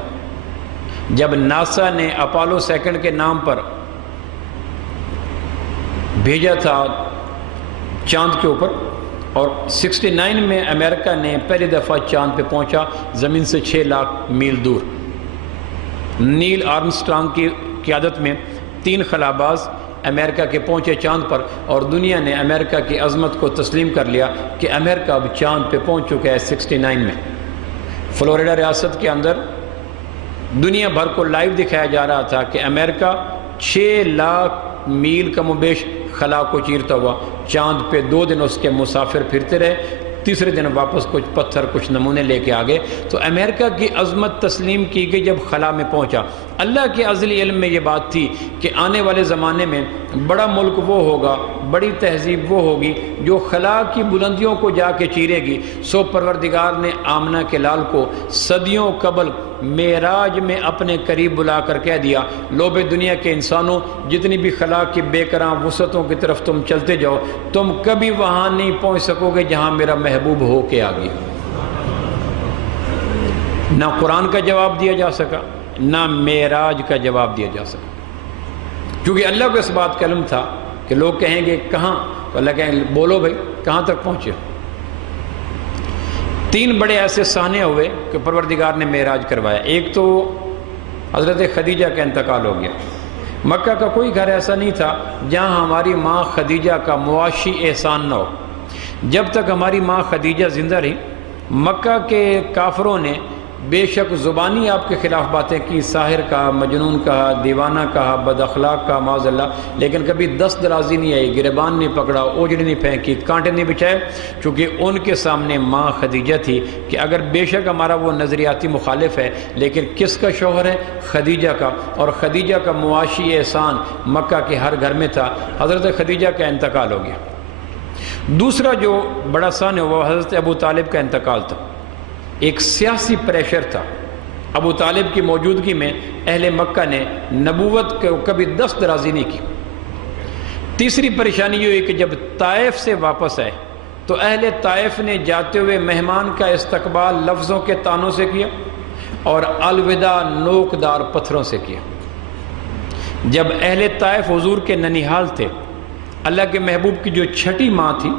جب ناسا نے اپولو 2 کے نام پر بھیجا تھا چاند کے اوپر، اور 69 میں امریکہ نے پہلی دفعہ چاند پہ پہنچا، زمین سے 6 لاکھ میل دور۔ نیل آرمسٹرانگ کی قیادت میں 3 خلاباز امریکہ کے پہنچے چاند پر، اور دنیا نے امریکہ کی عظمت کو تسلیم کر لیا کہ امریکہ اب چاند پہ پہنچ چکا ہے۔ 69 میں فلوریڈا ریاست کے اندر دنیا بھر کو لائیو دکھایا جا رہا تھا کہ امریکہ 6 لاکھ میل کم و بیش خلا کو چیرتا ہوا چاند پہ 2 دن اس کے مسافر پھرتے رہے، تیسرے دن واپس کچھ پتھر، کچھ نمونے لے کے آگے۔ تو امریکہ کی عظمت تسلیم کی گئی جب خلا میں پہنچا۔ اللہ کے ازلی علم میں یہ بات تھی کہ آنے والے زمانے میں بڑا ملک وہ ہوگا، بڑی تہذیب وہ ہوگی جو خلا کی بلندیوں کو جا کے چیرے گی۔ سو پروردگار نے آمنہ کے لال کو صدیوں قبل معراج میں اپنے قریب بلا کر کہہ دیا، لوب دنیا کے انسانوں، جتنی بھی خلا کی بے کراں وسعتوں کی طرف تم چلتے جاؤ، تم کبھی وہاں نہیں پہنچ سکو گے جہاں میرا محبوب ہو کے آ گیا۔ نہ قرآن کا جواب دیا جا سکا، نہ معراج کا جواب دیا جا سکا، کیونکہ اللہ کو اس بات کا علم تھا کہ لوگ کہیں گے کہاں، تو اللہ کہیں بولو بھائی کہاں تک پہنچے۔ 3 بڑے ایسے سہنے ہوئے کہ پروردگار نے معراج کروایا۔ ایک تو حضرت خدیجہ کا انتقال ہو گیا۔ مکہ کا کوئی گھر ایسا نہیں تھا جہاں ہماری ماں خدیجہ کا معاشی احسان نہ ہو۔ جب تک ہماری ماں خدیجہ زندہ رہی، مکہ کے کافروں نے بے شک زبانی آپ کے خلاف باتیں کی، ساحر کہا، مجنون کہا، دیوانہ کہا، بد اخلاق کہا، معاذ اللہ، لیکن کبھی دست درازی نہیں آئی، گریبان نہیں پکڑا، اوجڑی نہیں پھینکی، کانٹے نہیں بچھائے، چونکہ ان کے سامنے ماں خدیجہ تھی کہ اگر بے شک ہمارا وہ نظریاتی مخالف ہے، لیکن کس کا شوہر ہے؟ خدیجہ کا، اور خدیجہ کا معاشی احسان مکہ کے ہر گھر میں تھا۔ حضرت خدیجہ کا انتقال ہو گیا۔ دوسرا جو بڑا سان ہے وہ حضرت ابو طالب کا انتقال تھا۔ ایک سیاسی پریشر تھا، ابو طالب کی موجودگی میں اہل مکہ نے نبوت کو کبھی دست درازی نہیں کی۔ تیسری پریشانی یہ ہوئی کہ جب طائف سے واپس آئے تو اہل طائف نے جاتے ہوئے مہمان کا استقبال لفظوں کے تانوں سے کیا اور الوداع نوکدار پتھروں سے کیا۔ جب اہل طائف حضور کے ننیحال تھے، اللہ کے محبوب کی جو چھٹی ماں تھی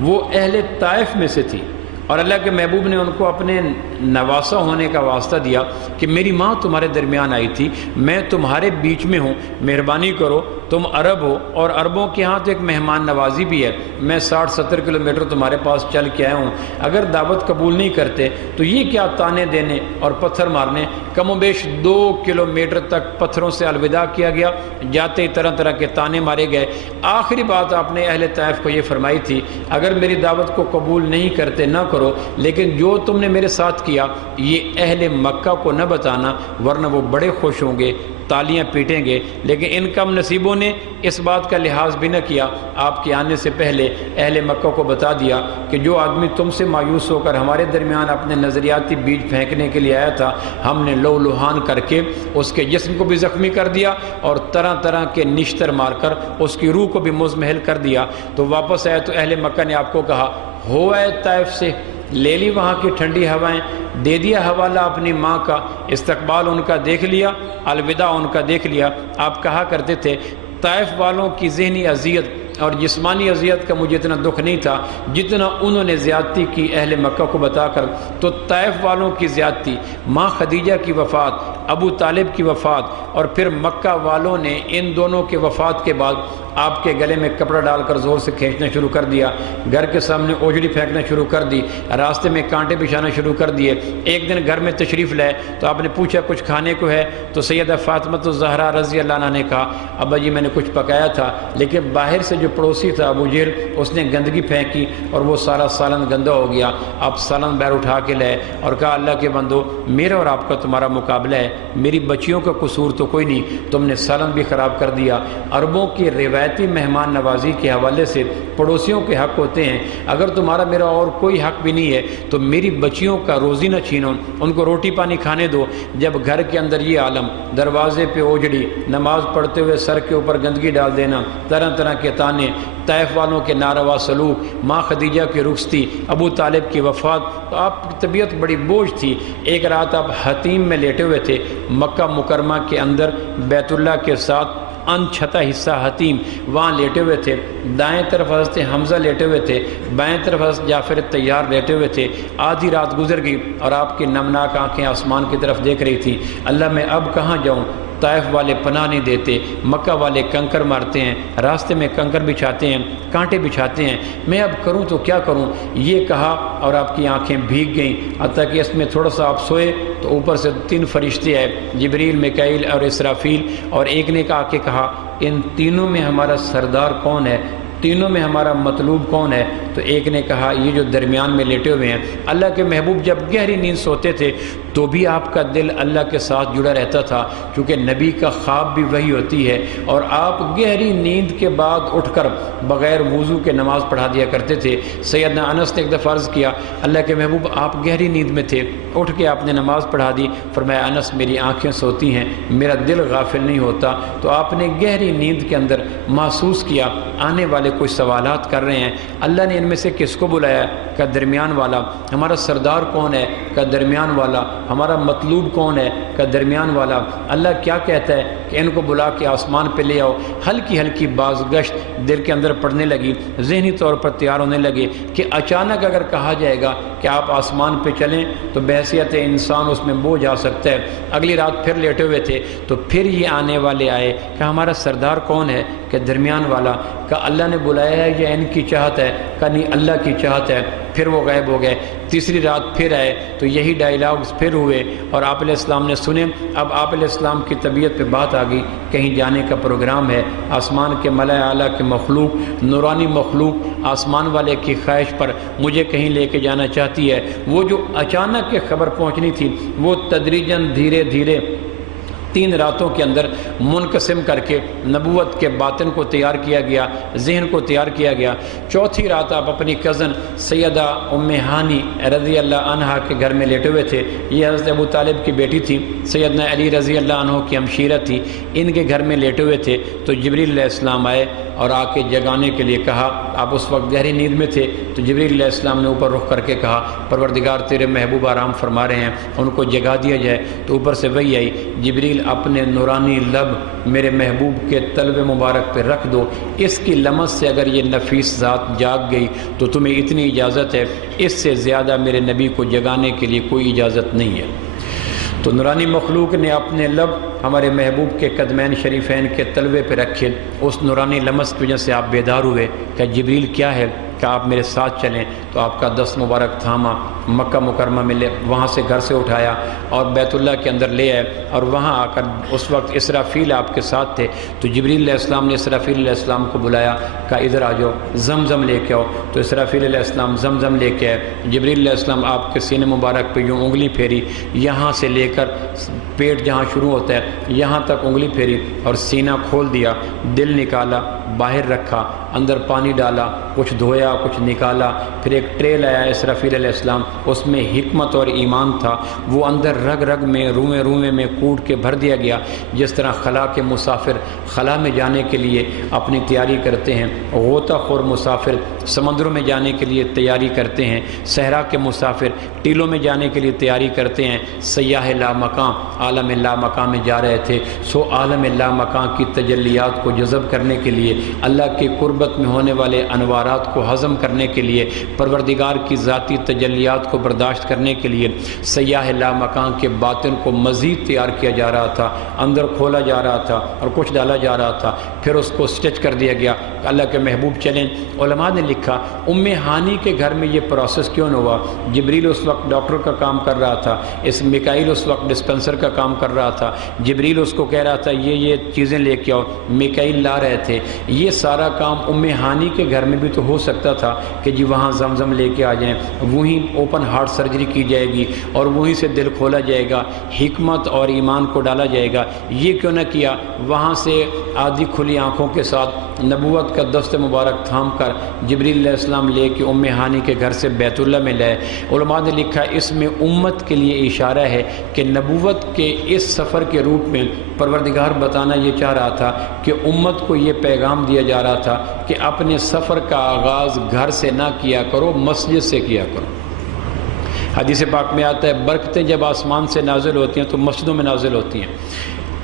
وہ اہل طائف میں سے تھی، اور اللہ کے محبوب نے ان کو اپنے نواسہ ہونے کا واسطہ دیا کہ میری ماں تمہارے درمیان آئی تھی، میں تمہارے بیچ میں ہوں، مہربانی کرو، تم عرب ہو اور عربوں کے ہاں تو ایک مہمان نوازی بھی ہے، میں 60-70 کلومیٹر تمہارے پاس چل کے آیا ہوں، اگر دعوت قبول نہیں کرتے تو یہ کیا تانے دینے اور پتھر مارنے۔ کم و بیش 2 کلومیٹر تک پتھروں سے الوداع کیا گیا، جاتے ہی طرح طرح کے تانے مارے گئے۔ آخری بات آپ نے اہل طائف کو یہ فرمائی تھی، اگر میری دعوت کو قبول نہیں کرتے نہ کرو، لیکن جو تم نے میرے ساتھ کیا یہ اہل مکہ کو نہ بتانا، ورنہ وہ بڑے خوش ہوں گے، تالیاں پیٹیں گے۔ لیکن ان کم نصیبوں نے اس بات کا لحاظ بھی نہ کیا، آپ کے آنے سے پہلے اہل مکہ کو بتا دیا کہ جو آدمی تم سے مایوس ہو کر ہمارے درمیان اپنے نظریاتی بیج پھینکنے کے لیے آیا تھا، ہم نے لو لوہان کر کے اس کے جسم کو بھی زخمی کر دیا اور طرح طرح کے نشتر مار کر اس کی روح کو بھی مزمحل کر دیا۔ تو واپس آئے تو اہل مکہ نے آپ کو کہا، ہو آئے طائف سے، لے لی وہاں کی ٹھنڈی ہوائیں، دے دیا حوالہ اپنی ماں کا، استقبال ان کا دیکھ لیا، الوداع ان کا دیکھ لیا۔ آپ کہا کرتے تھے طائف والوں کی ذہنی اذیت اور جسمانی اذیت کا مجھے اتنا دکھ نہیں تھا جتنا انہوں نے زیادتی کی اہل مکہ کو بتا کر۔ تو طائف والوں کی زیادتی، ماں خدیجہ کی وفات، ابو طالب کی وفات، اور پھر مکہ والوں نے ان دونوں کے وفات کے بعد آپ کے گلے میں کپڑا ڈال کر زور سے کھینچنا شروع کر دیا، گھر کے سامنے اوجڑی پھینکنا شروع کر دی، راستے میں کانٹے بچھانا شروع کر دیے۔ ایک دن گھر میں تشریف لائے تو آپ نے پوچھا کچھ کھانے کو ہے؟ تو سیدہ فاطمہ الزہرا رضی اللہ عنہا نے کہا، ابا جی میں نے کچھ پکایا تھا، لیکن باہر سے جو پڑوسی تھا ابو جہل اس نے گندگی پھینکی اور وہ سارا سالن گندا ہو گیا۔ آپ سالن باہر اٹھا کے لائے اور کہا، اللہ کے بندو، میرا اور آپ کا تمہارا مقابلہ ہے، میری بچیوں کا قصور تو کوئی نہیں، تم نے سالن بھی خراب کر دیا۔ عربوں کی روایتی مہمان نوازی کے حوالے سے پڑوسیوں کے حق ہوتے ہیں، اگر تمہارا میرا اور کوئی حق بھی نہیں ہے تو میری بچیوں کا روزی نہ چھینو، ان کو روٹی پانی کھانے دو۔ جب گھر کے اندر یہ عالم، دروازے پہ اوجڑی، نماز پڑھتے ہوئے سر کے اوپر گندگی ڈال دینا، طرح طرح کے تانے، طائف والوں کے ناروا سلوک، ماں خدیجہ کی رخصتی، ابو طالب کی وفات، تو آپ کی طبیعت بڑی بوجھ تھی۔ ایک رات آپ حتیم میں لیٹے ہوئے تھے، مکہ مکرمہ کے اندر بیت اللہ کے ساتھ ان چھتا حصہ حتیم، وہاں لیٹے ہوئے تھے۔ دائیں طرف حضرت حمزہ لیٹے ہوئے تھے، بائیں طرف حضرت جعفر طیار لیٹے ہوئے تھے۔ آدھی رات گزر گئی اور آپ کی نمناک آنکھیں آسمان کی طرف دیکھ رہی تھی، اللہ میں اب کہاں جاؤں؟ طائف والے پناہ نہیں دیتے، مکہ والے کنکر مارتے ہیں، راستے میں کنکر بچھاتے ہیں، کانٹے بچھاتے ہیں، میں اب کروں تو کیا کروں؟ یہ کہا اور آپ کی آنکھیں بھیگ گئیں، حتیٰ کہ اس میں تھوڑا سا آپ سوئے تو اوپر سے 3 فرشتے آئے، جبریل، میکائیل اور اسرافیل، اور ایک نے آ کے کہا ان تینوں میں ہمارا سردار کون ہے؟ تینوں میں ہمارا مطلوب کون ہے؟ تو ایک نے کہا یہ جو درمیان میں لیٹے ہوئے ہیں۔ اللہ کے محبوب جب گہری نیند سوتے تھے تو بھی آپ کا دل اللہ کے ساتھ جڑا رہتا تھا، کیونکہ نبی کا خواب بھی وہی ہوتی ہے، اور آپ گہری نیند کے بعد اٹھ کر بغیر وضو کے نماز پڑھا دیا کرتے تھے۔ سیدنا انس نے ایک دفعہ عرض کیا اللہ کے محبوب آپ گہری نیند میں تھے، اٹھ کے آپ نے نماز پڑھا دی۔ فرمایا انس میری آنکھیں سوتی ہیں، میرا دل غافل نہیں ہوتا۔ تو آپ نے گہری نیند کے اندر محسوس کیا آنے والے کچھ سوالات کر رہے ہیں، اللہ نے ان میں سے کس کو بلایا؟ کا درمیان والا۔ ہمارا سردار کون ہے؟ کا درمیان والا۔ ہمارا مطلوب کون ہے؟ کا درمیان والا۔ اللہ کیا کہتا ہے کہ ان کو بلا کے آسمان پہ لے آؤ۔ ہلکی ہلکی باز گشت دل کے اندر پڑنے لگی، ذہنی طور پر تیار ہونے لگے کہ اچانک اگر کہا جائے گا کہ آپ آسمان پہ چلیں تو بحیثیت انسان اس میں بوجھ آ سکتا ہے۔ اگلی رات پھر لیٹے ہوئے تھے تو پھر یہ آنے والے آئے کہ ہمارا سردار کون ہے؟ کہ درمیان والا۔ کہ اللہ نے بلایا ہے یا ان کی چاہت ہے؟ کہ نہیں اللہ کی چاہت ہے۔ پھر وہ غائب ہو گئے۔ تیسری رات پھر آئے تو یہی ڈائلاگز پھر ہوئے اور آپ علیہ السلام نے سنے۔ اب آپ علیہ السلام کی طبیعت پہ بات آ گئی، کہیں جانے کا پروگرام ہے، آسمان کے ملائے اعلیٰ کے مخلوق، نورانی مخلوق آسمان والے کی خواہش پر مجھے کہیں لے کے جانا چاہتی ہے۔ وہ جو اچانک کے خبر پہنچنی تھی وہ تدریجاً دھیرے دھیرے 3 راتوں کے اندر منقسم کر کے نبوت کے باطن کو تیار کیا گیا، ذہن کو تیار کیا گیا۔ چوتھی رات آپ اپنی کزن سیدہ ام ہانی رضی اللہ عنہا کے گھر میں لیٹے ہوئے تھے۔ یہ حضرت ابو طالب کی بیٹی تھی، سیدنا علی رضی اللہ عنہ کی ہمشیرہ تھی، ان کے گھر میں لیٹے ہوئے تھے۔ تو جبریل علیہ السلام آئے اور آ کے جگانے کے لیے کہا، آپ اس وقت گہری نیند میں تھے، تو جبریل علیہ السلام نے اوپر رخ کر کے کہا پروردگار تیرے محبوب آرام فرما رہے ہیں، ان کو جگا دیا جائے۔ تو اوپر سے وہی آئی، جبریل اپنے نورانی لب میرے محبوب کے طلب مبارک پہ رکھ دو، اس کی لمس سے اگر یہ نفیس ذات جاگ گئی تو تمہیں اتنی اجازت ہے، اس سے زیادہ میرے نبی کو جگانے کے لیے کوئی اجازت نہیں ہے۔ تو نورانی مخلوق نے اپنے لب ہمارے محبوب کے قدمین شریفین کے تلوے پہ رکھے، اس نورانی لمس کی وجہ سے آپ بیدار ہوئے کہ جبریل کیا ہے کہ آپ میرے ساتھ چلیں۔ تو آپ کا دست مبارک تھاما، مکہ مکرمہ میں لے، وہاں سے گھر سے اٹھایا اور بیت اللہ کے اندر لے آئے، اور وہاں آ کر اس وقت اسرافیل آپ کے ساتھ تھے۔ تو جبریل علیہ السلام نے اسرافیل علیہ السلام کو بلایا، کہا ادھر آ جاؤ، زمزم لے کے آؤ۔ تو اسرافیل علیہ السلام زمزم لے کے آئے۔ جبریل علیہ السلام آپ کے سینے مبارک پہ یوں انگلی پھیری، یہاں سے لے کر پیٹ جہاں شروع ہوتا ہے یہاں تک انگلی پھیری اور سینہ کھول دیا، دل نکالا، باہر رکھا، اندر پانی ڈالا، کچھ دھویا کچھ نکالا، پھر ایک ٹرے لایا اسرافیل علیہ السلام، اس میں حکمت اور ایمان تھا، وہ اندر رگ رگ میں روئیں روئیں میں کوٹ کے بھر دیا گیا۔ جس طرح خلا کے مسافر خلا میں جانے کے لیے اپنی تیاری کرتے ہیں، غوطہ خور مسافر سمندروں میں جانے کے لیے تیاری کرتے ہیں، صحرا کے مسافر ٹیلوں میں جانے کے لیے تیاری کرتے ہیں، سیاح لا مقام عالم لا مقام میں جا رہے تھے۔ سو عالم لا مقام کی تجلیات کو جذب کرنے کے لیے، اللہ کی قربت میں ہونے والے انوارات کو ہضم کرنے کے لیے، پروردگار کی ذاتی تجلیات کو برداشت کرنے کے لیے سیاح لا مقام کے باطن کو مزید تیار کیا جا رہا تھا، اندر کھولا جا رہا تھا اور کچھ ڈالا جا رہا تھا، پھر اس کو سٹچ کر دیا گیا۔ اللہ کے محبوب چلیں۔ علماء نے لکھا لکھا ام ہانی کے گھر میں یہ پروسیس کیوں نہ ہوا؟ جبریل اس وقت ڈاکٹر کا کام کر رہا تھا، اس میکائیل اس وقت ڈسپنسر کا کام کر رہا تھا، جبریل اس کو کہہ رہا تھا یہ چیزیں لے کے آؤ، میکائیل لا رہے تھے۔ یہ سارا کام ام ہانی کے گھر میں بھی تو ہو سکتا تھا کہ جی وہاں زمزم لے کے آ جائیں، وہیں اوپن ہارٹ سرجری کی جائے گی اور وہیں سے دل کھولا جائے گا، حکمت اور ایمان کو ڈالا جائے گا۔ یہ کیوں نہ کیا؟ وہاں سے آدھی کھلی آنکھوں کے ساتھ نبوت کا دست مبارک تھام کر جبریل علیہ السلام لے کے ام ہانی کے گھر سے بیت اللہ میں لائے۔ علماء نے لکھا اس میں امت کے لیے اشارہ ہے کہ نبوت کے اس سفر کے روپ میں پروردگار بتانا یہ چاہ رہا تھا کہ امت کو یہ پیغام دیا جا رہا تھا کہ اپنے سفر کا آغاز گھر سے نہ کیا کرو، مسجد سے کیا کرو۔ حدیث پاک میں آتا ہے برکتیں جب آسمان سے نازل ہوتی ہیں تو مسجدوں میں نازل ہوتی ہیں۔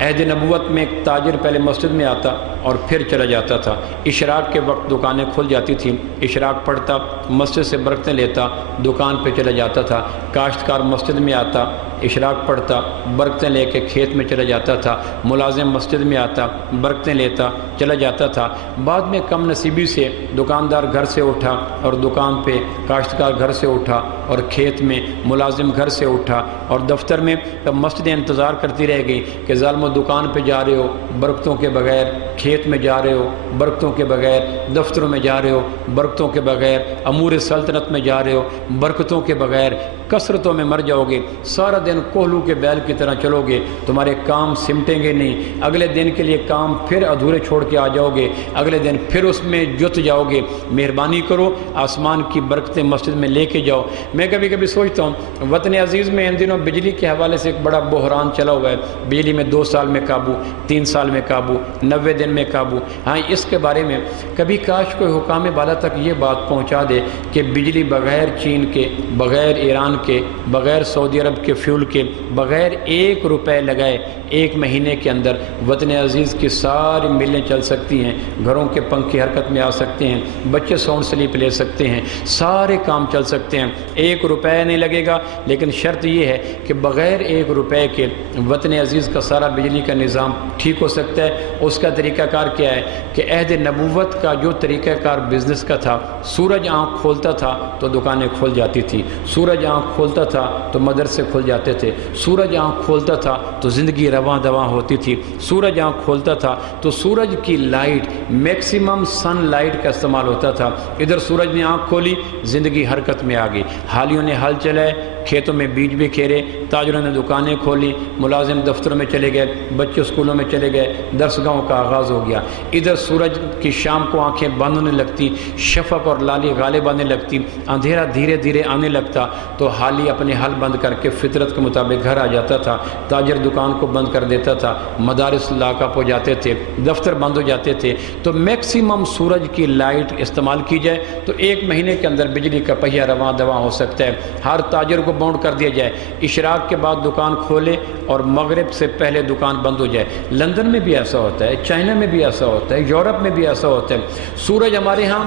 عہد نبوت میں ایک تاجر پہلے مسجد میں آتا اور پھر چلا جاتا تھا۔ اشراق کے وقت دکانیں کھل جاتی تھیں، اشراق پڑھتا، مسجد سے برکتیں لیتا، دکان پہ چلا جاتا تھا۔ کاشتکار مسجد میں آتا، اشراق پڑھتا، برکتیں لے کے کھیت میں چلا جاتا تھا۔ ملازم مسجد میں آتا، برکتیں لیتا، چلا جاتا تھا۔ بعد میں کم نصیبی سے دکاندار گھر سے اٹھا اور دکان پہ، کاشتکار گھر سے اٹھا اور کھیت میں، ملازم گھر سے اٹھا اور دفتر میں۔ تب مسجدیں انتظار کرتی رہ گئی کہ ظالمو دکان پہ جا رہے ہو برکتوں کے بغیر، کھیت میں جا رہے ہو برکتوں کے بغیر، دفتروں میں جا رہے ہو برکتوں کے بغیر، امور سلطنت میں جا رہے ہو برکتوں کے بغیر، کثرتوں میں مر جاؤ گے، سارا دن کوہلو کے بیل کی طرح چلو گے، تمہارے کام سمٹیں گے نہیں، اگلے دن کے لیے کام پھر ادھورے چھوڑ کے آ جاؤ گے، اگلے دن پھر اس میں جت جاؤ گے۔ مہربانی کرو آسمان کی برکتیں مسجد میں لے کے جاؤ۔ میں کبھی کبھی سوچتا ہوں وطن عزیز میں ان دنوں بجلی کے حوالے سے ایک بڑا بحران چلا ہوا ہے، بجلی میں 2 سال میں قابو، 3 سال میں قابو، 90 دن میں قابو۔ ہاں اس کے بارے میں کبھی کاش کوئی حکام بالا تک یہ بات پہنچا دے کہ بجلی بغیر چین کے، بغیر ایران کے، بغیر سعودی عرب کے فیول کے، بغیر 1 روپے لگائے 1 مہینے کے اندر وطن عزیز کی ساری ملیں چل سکتی ہیں، گھروں کے پنکھے حرکت میں آ سکتے ہیں، بچے ساؤنڈ سلیپ لے سکتے ہیں، سارے کام چل سکتے ہیں، 1 روپے نہیں لگے گا۔ لیکن شرط یہ ہے کہ بغیر 1 روپے کے وطن عزیز کا سارا بجلی کا نظام ٹھیک ہو سکتا ہے۔ اس کا طریقہ کار کیا ہے کہ عہد نبوت کا جو طریقہ کار بزنس کا تھا، سورج آنکھ کھولتا تھا تو دکانیں کھل جاتی تھی، سورج آنکھ کھولتا تھا تو مدرسے کھل جاتے تھے، سورج آنکھ کھولتا تھا تو زندگی رواں دواں ہوتی تھی، سورج آنکھ کھولتا تھا تو سورج کی لائٹ، میکسیمم سن لائٹ کا استعمال ہوتا تھا۔ ادھر سورج نے آنکھ کھولی، زندگی حرکت میں آ گئی، حالیوں نے ہل چلائے، کھیتوں میں بیج بھی کھیرے، تاجروں نے دکانیں کھولی، ملازم دفتروں میں چلے گئے، بچے اسکولوں میں چلے گئے، درسگاہوں کا آغاز ہو گیا۔ ادھر سورج کی شام کو آنکھیں بند ہونے لگتی، شفق اور لالی غالب آنے لگتی، اندھیرا دھیرے دھیرے آنے لگتا تو حالی اپنے حل بند کر کے فطرت کے مطابق گھر آ جاتا تھا، تاجر دکان کو بند کر دیتا تھا، مدارس لاک اپ ہو جاتے تھے، دفتر بند ہو جاتے تھے۔ تو میکسیمم سورج کی لائٹ استعمال کی جائے تو 1 مہینے کے اندر بجلی کا پہیہ رواں دواں ہو سکتا ہے۔ ہر تاجر کو بونڈ کر دیا جائے، اشراق کے بعد دکان کھولے اور مغرب سے پہلے دکان بند ہو جائے۔ لندن میں بھی ایسا ہوتا ہے، چائنا میں بھی ایسا ہوتا ہے، یورپ میں بھی ایسا ہوتا ہے۔ سورج ہمارے ہاں،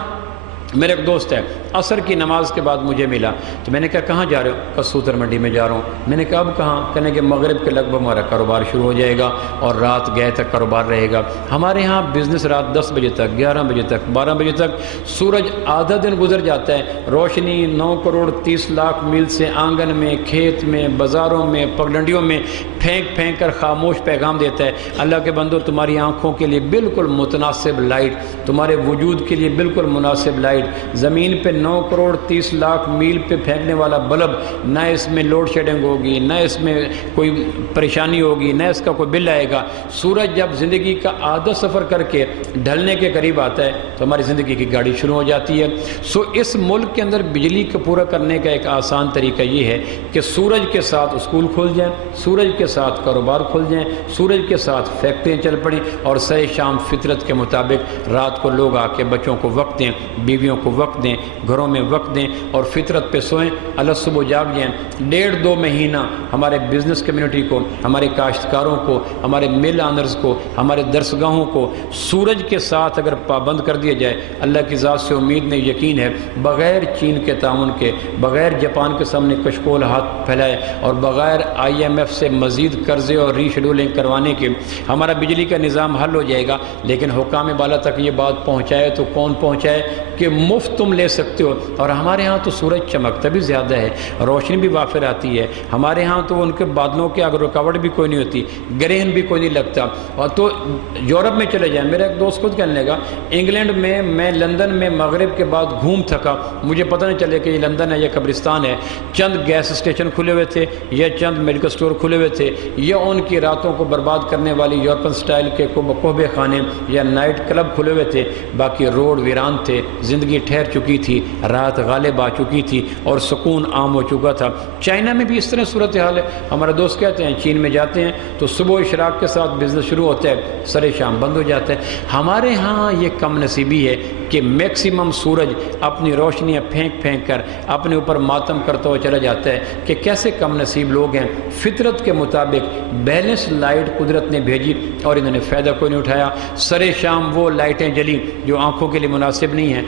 میرے ایک دوست ہے، عصر کی نماز کے بعد مجھے ملا تو میں نے کہا کہاں جا رہے ہو؟ کہا سوتر منڈی میں جا رہا ہوں۔ میں نے کہا اب کہاں؟ کہنے کہ مغرب کے لگ بھگ ہمارا کاروبار شروع ہو جائے گا اور رات گئے تک کاروبار رہے گا۔ ہمارے ہاں بزنس رات 10 بجے تک، 11 بجے تک، 12 بجے تک، سورج آدھا دن گزر جاتا ہے، روشنی 9 کروڑ 30 لاکھ میل سے آنگن میں، کھیت میں، بازاروں میں، پگڈنڈیوں میں پھینک پھینک کر خاموش پیغام دیتا ہے، اللہ کے بندو تمہاری آنکھوں کے لیے بالکل متناسب لائٹ، تمہارے وجود کے لیے بالکل مناسب لائٹ، زمین پہ 9 کروڑ 30 لاکھ میل پہ پھینکنے والا بلب، نہ اس میں لوڈ شیڈنگ ہوگی، نہ اس میں کوئی پریشانی ہوگی، نہ اس کا کوئی بل آئے گا۔ سورج جب زندگی کا آدھا سفر کر کے ڈھلنے کے قریب آتا ہے تو ہماری زندگی کی گاڑی شروع ہو جاتی ہے۔ اس ملک کے اندر بجلی کو پورا کرنے کا ایک آسان طریقہ یہ ہے کہ سورج کے ساتھ اسکول کھل جائیں، سورج کے ساتھ کاروبار کھل جائیں، سورج کے ساتھ فیکٹریاں چل پڑیں اور سہ شام فطرت کے مطابق رات کو لوگ آ کے بچوں کو وقت دیں، بیویوں کو وقت دیں، گھروں میں وقت دیں اور فطرت پہ سوئیں، اللہ صبح جاگ جائیں۔ 1.5-2 مہینہ ہمارے بزنس کمیونٹی کو، ہمارے کاشتکاروں کو، ہمارے مل آنرز کو، ہمارے درسگاہوں کو سورج کے ساتھ اگر پابند کر دیا جائے، اللہ کی ذات سے امید نہیں یقین ہے، بغیر چین کے تعاون کے، بغیر جاپان کے سامنے کشکول ہاتھ پھیلائے اور بغیر IMF سے مزید قرضے اور ری شیڈولنگ کروانے کے ہمارا بجلی کا نظام حل ہو جائے گا۔ لیکن حکام بالا تک یہ بات پہنچائے تو کون پہنچائے کہ مفت تم لے سکتے ہو. اور ہمارے ہاں تو سورج چمکتا بھی زیادہ ہے, روشنی بھی وافر آتی ہے. ہمارے ہاں تو ان کے بادلوں کے اگر رکاوٹ بھی کوئی نہیں ہوتی, گرہن بھی کوئی نہیں لگتا. اور تو یورپ میں چلے جائیں, میرا ایک دوست خود کہنے لگا انگلینڈ میں لندن میں مغرب کے بعد گھوم تھکا, مجھے پتہ نہیں چلے کہ یہ لندن ہے یا قبرستان ہے. چند گیس اسٹیشن کھلے ہوئے تھے یا چند میڈیکل سٹور کھلے ہوئے تھے, یا ان کی راتوں کو برباد کرنے والی یورپن سٹائل کے قہوے خانے یا نائٹ کلب کھلے ہوئے تھے. باقی روڈ ویران تھے, زندگی ٹھہر چکی تھی, رات غالب آ چکی تھی اور سکون عام ہو چکا تھا. چائنا میں بھی اس طرح صورتحال ہے. ہمارے دوست کہتے ہیں چین میں جاتے ہیں تو صبح اشراق کے ساتھ بزنس شروع ہوتا ہے, سر شام بند ہو جاتا ہے. ہمارے ہاں یہ کم نصیبی ہے کہ میکسیمم سورج اپنی روشنیاں پھینک کر اپنے اوپر ماتم کرتا ہوا چلا جاتا ہے. کہ کیسے کم نصیب لوگ ہیں. فطرت کے مطابق بیلنس لائٹ قدرت نے بھیجی اور انہوں نے فائدہ کوئی نہیں اٹھایا. سر شام وہ لائٹیں جلی جو آنکھوں کے لیے مناسب نہیں ہیں.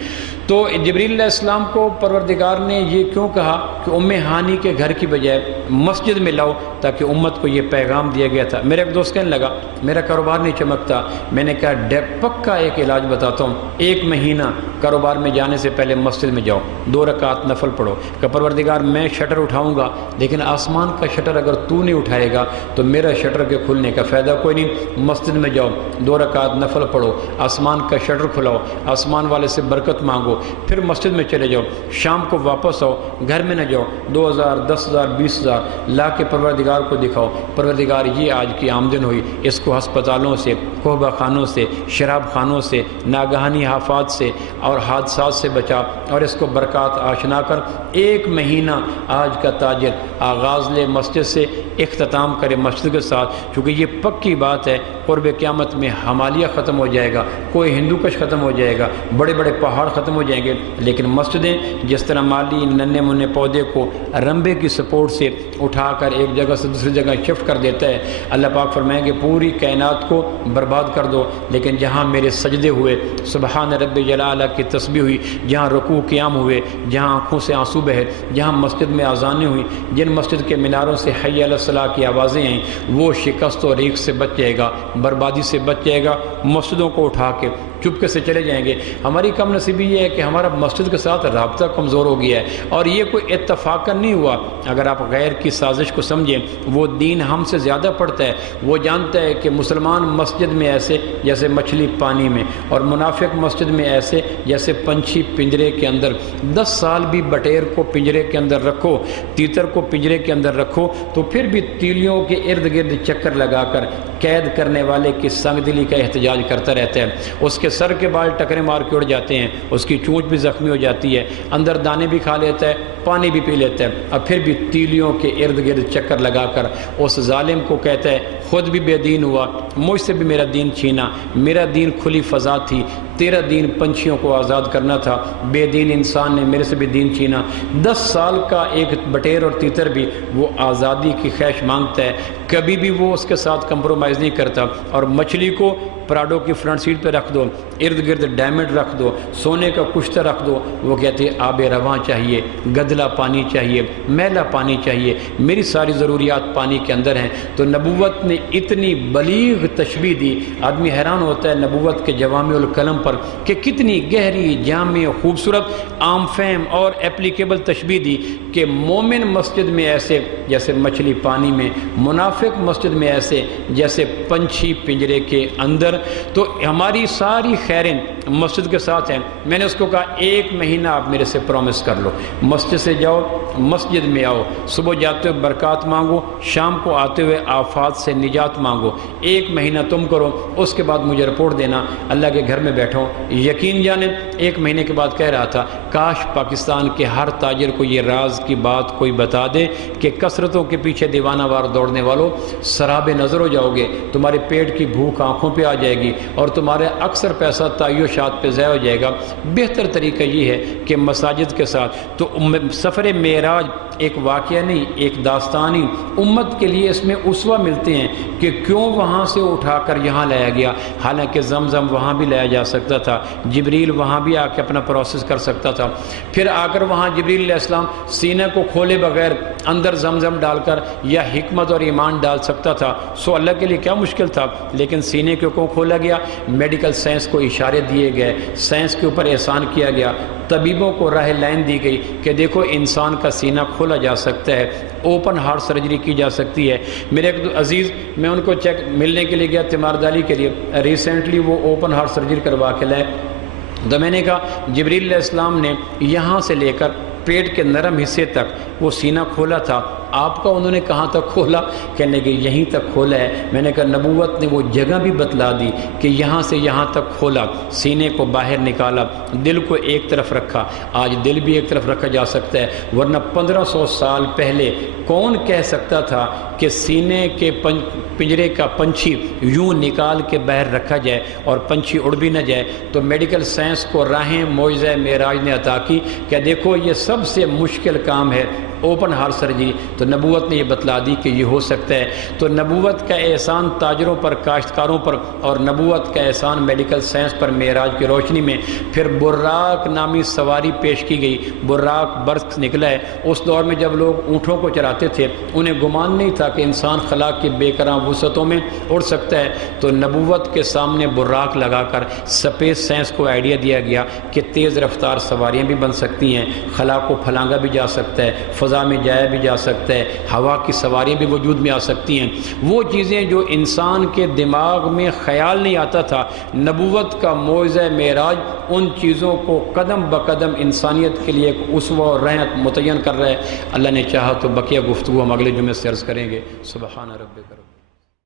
تو جبریل علیہ السلام کو پروردگار نے یہ کیوں کہا کہ ام ہانی کے گھر کی بجائے مسجد میں لاؤ, تاکہ امت کو یہ پیغام دیا گیا تھا. میرا ایک دوست کہنے لگا میرا کاروبار نہیں چمکتا. میں نے کہا پکا ایک علاج بتاتا ہوں, 1 مہینہ کاروبار میں جانے سے پہلے مسجد میں جاؤ, 2 رکعت نفل پڑھو کہ پروردگار میں شٹر اٹھاؤں گا, لیکن آسمان کا شٹر اگر تو نہیں اٹھائے گا تو میرا شٹر کے کھلنے کا فائدہ کوئی نہیں. مسجد میں جاؤ, 2 رکعت نفل پڑھو, آسمان کا شٹر کھلاؤ, آسمان والے سے برکت مانگو, پھر مسجد میں چلے جاؤ. شام کو واپس آؤ, گھر میں نہ جاؤ 2000 10,000 20,000 لا کے پروردگار کو دکھاؤ. پروردگار یہ آج کی آمدن ہوئی, اس کو ہسپتالوں سے, قہوہ خانوں سے, شراب خانوں سے, ناگہانی آفات سے اور حادثات سے بچا, اور اس کو برکات آشنا کر. 1 مہینہ آج کا تاجر آغاز لے مسجد سے, اختتام کرے مسجد کے ساتھ. چونکہ یہ پکی بات ہے قرب قیامت میں ہمالیہ ختم ہو جائے گا, کوئی ہندو کش ختم ہو جائے گا, بڑے بڑے پہاڑ ختم ہو جائیں گے, لیکن مسجدیں جس طرح مالی ننے منے پودے کو رمبے کی سپورٹ سے اٹھا کر ایک جگہ سے دوسری جگہ شفٹ کر دیتا ہے. اللہ پاک فرمائیں گے پوری کائنات کو برباد کر دو, لیکن جہاں میرے سجدے ہوئے, سبحان رب جلالہ کی تسبیح ہوئی, جہاں رکوع قیام ہوئے, جہاں آنکھوں سے آنسو بہے, جہاں مسجد میں اذانیں ہوئیں, جن مسجد کے میناروں سے حی علی الصلاۃ کی آوازیں آئیں, وہ شکست و ریگ سے بچ جائے گا, بربادی سے بچ جائے گا. مسجدوں کو اٹھا کے چپکے سے چلے جائیں گے. ہماری کم نصیبی یہ ہے کہ ہمارا مسجد کے ساتھ رابطہ کمزور ہو گیا ہے, اور یہ کوئی اتفاقاً نہیں ہوا. اگر آپ غیر کی سازش کو سمجھیں, وہ دین ہم سے زیادہ پڑھتا ہے. وہ جانتا ہے کہ مسلمان مسجد میں ایسے جیسے مچھلی پانی میں, اور منافق مسجد میں ایسے جیسے پنچھی پنجرے کے اندر. 10 سال بھی بٹیر کو پنجرے کے اندر رکھو, تیتر کو پنجرے کے اندر رکھو, تو پھر بھی تیلیوں کے ارد گرد چکر لگا کر قید کرنے والے کی سنگ دلی کا احتجاج کرتا رہتا ہے. اس کے سر کے بال ٹکرے مار کے اڑ جاتے ہیں, اس کی چونچ بھی زخمی ہو جاتی ہے, اندر دانے بھی کھا لیتا ہے, پانی بھی پی لیتا ہے, اور پھر بھی تیلیوں کے ارد گرد چکر لگا کر اس ظالم کو کہتا ہے خود بھی بے دین ہوا, مجھ سے بھی میرا دین چھینا, میرا دین کھلی فضا تھی, تیرا دین پنچھیوں کو آزاد کرنا تھا, بے دین انسان نے میرے سے بھی دین چھینا. 10 سال کا ایک بٹیر اور تیتر بھی وہ آزادی کی خواہش مانگتا ہے, کبھی بھی وہ اس کے ساتھ کمپرومائز نہیں کرتا. اور مچھلی کو پراڈو کی فرنٹ سیٹ پہ رکھ دو, ارد گرد ڈائمنڈ رکھ دو, سونے کا کشتہ رکھ دو, وہ کہتے ہیں آب رواں چاہیے, گدلا پانی چاہیے, میلا پانی چاہیے, میری ساری ضروریات پانی کے اندر ہیں. تو نبوت نے اتنی بلیغ تشبیہ دی, آدمی حیران ہوتا ہے نبوت کے جوامع الکلم پر کہ کتنی گہری, جامع, خوبصورت, عام فہم اور اپلیکیبل تشبیہ دی کہ مومن مسجد میں ایسے جیسے مچھلی پانی میں, منافق مسجد میں ایسے جیسے پنچھی پنجرے کے اندر. تو ہماری ساری خیریں مسجد کے ساتھ ہیں. میں نے اس کو کہا 1 مہینہ آپ میرے سے پرومس کر لو, مسجد سے جاؤ, مسجد میں آؤ, صبح جاتے ہوئے برکات مانگو, شام کو آتے ہوئے آفات سے نجات مانگو. 1 مہینہ تم کرو, اس کے بعد مجھے رپورٹ دینا. اللہ کے گھر میں بیٹھو, یقین جانے 1 مہینے کے بعد کہہ رہا تھا کاش پاکستان کے ہر تاجر کو یہ راز کی بات کوئی بتا دے کہ کثرتوں کے پیچھے دیوانہ وار دوڑنے والوں سراب نظر ہو جاؤ گے, تمہارے پیٹ کی بھوک آنکھوں پہ آ جائے گی, اور تمہارے اکثر پیسہ تعیشات پہ ضائع ہو جائے گا. بہتر طریقہ یہ ہے کہ مساجد کے ساتھ تو سفر معراج ایک واقعہ نہیں, ایک داستان ہی امت کے لیے اس میں اسوہ ملتے ہیں کہ کیوں وہاں سے اٹھا کر یہاں لایا گیا. حالانکہ زمزم وہاں بھی لایا جا سکتا تھا, جبریل وہاں بھی آ کے اپنا پروسیس کر سکتا تھا. پھر آ کر وہاں جبریل علیہ السلام سینے کو کھولے بغیر اندر زمزم ڈال کر یا حکمت اور ایمان ڈال سکتا تھا. سو اللہ کے لیے کیا مشکل تھا. لیکن سینے کو کھولا گیا, میڈیکل سائنس کو اشارے دیے گئے, سائنس کے اوپر احسان کیا گیا, طبیبوں کو راہ لائن دی گئی کہ دیکھو انسان کا سینہ کھولا جا سکتا ہے, اوپن ہارٹ سرجری کی جا سکتی ہے. میرے ایک عزیز, میں ان کو ملنے کے لیے گیا تیماردالی کے لیے, ریسنٹلی وہ اوپن ہارٹ سرجری کروا کے لائے. تو میں نے کہا جبریل علیہ السلام نے یہاں سے لے کر پیٹ کے نرم حصے تک وہ سینہ کھولا تھا, آپ کا انہوں نے کہاں تک کھولا؟ کہنے کہ یہیں تک کھولا ہے. میں نے کہا نبوت نے وہ جگہ بھی بتلا دی کہ یہاں سے یہاں تک کھولا, سینے کو باہر نکالا, دل کو ایک طرف رکھا. آج دل بھی ایک طرف رکھا جا سکتا ہے, ورنہ 1500 سال پہلے کون کہہ سکتا تھا کہ سینے کے پنجرے کا پنچھی یوں نکال کے باہر رکھا جائے اور پنچھی اڑ بھی نہ جائے. تو میڈیکل سائنس کو راہیں معجزہ معراج نے عطا کی کہ دیکھو یہ سب سے مشکل کام ہے, اوپن ہارٹ سرجری. تو نبوت نے یہ بتلا دی کہ یہ ہو سکتا ہے. تو نبوت کا احسان تاجروں پر, کاشتکاروں پر, اور نبوت کا احسان میڈیکل سائنس پر معراج کی روشنی میں. پھر براق نامی سواری پیش کی گئی, براق برق نکلا ہے. اس دور میں جب لوگ اونٹوں کو چراتے تھے انہیں گمان نہیں تھا کہ انسان خلا کی بے کراں وسعتوں میں اڑ سکتا ہے. تو نبوت کے سامنے براق لگا کر سپیس سائنس کو آئیڈیا دیا گیا کہ تیز رفتار سواریاں بھی بن سکتی ہیں, خلا کو پھلانگا بھی جا سکتا ہے, فضا میں جایا بھی جا سکتا ہے, ہوا کی سواریاں بھی وجود میں آ سکتی ہیں. وہ چیزیں جو انسان کے دماغ میں خیال نہیں آتا تھا, نبوت کا معجزہ معراج ان چیزوں کو قدم بقدم انسانیت کے لیے ایک اسوہ اور رہنمائی متعین کر رہا ہے. اللہ نے چاہا تو بقیہ گفتگو ہم اگلے جمعے سے عرض کریں گے. سبحان ربک.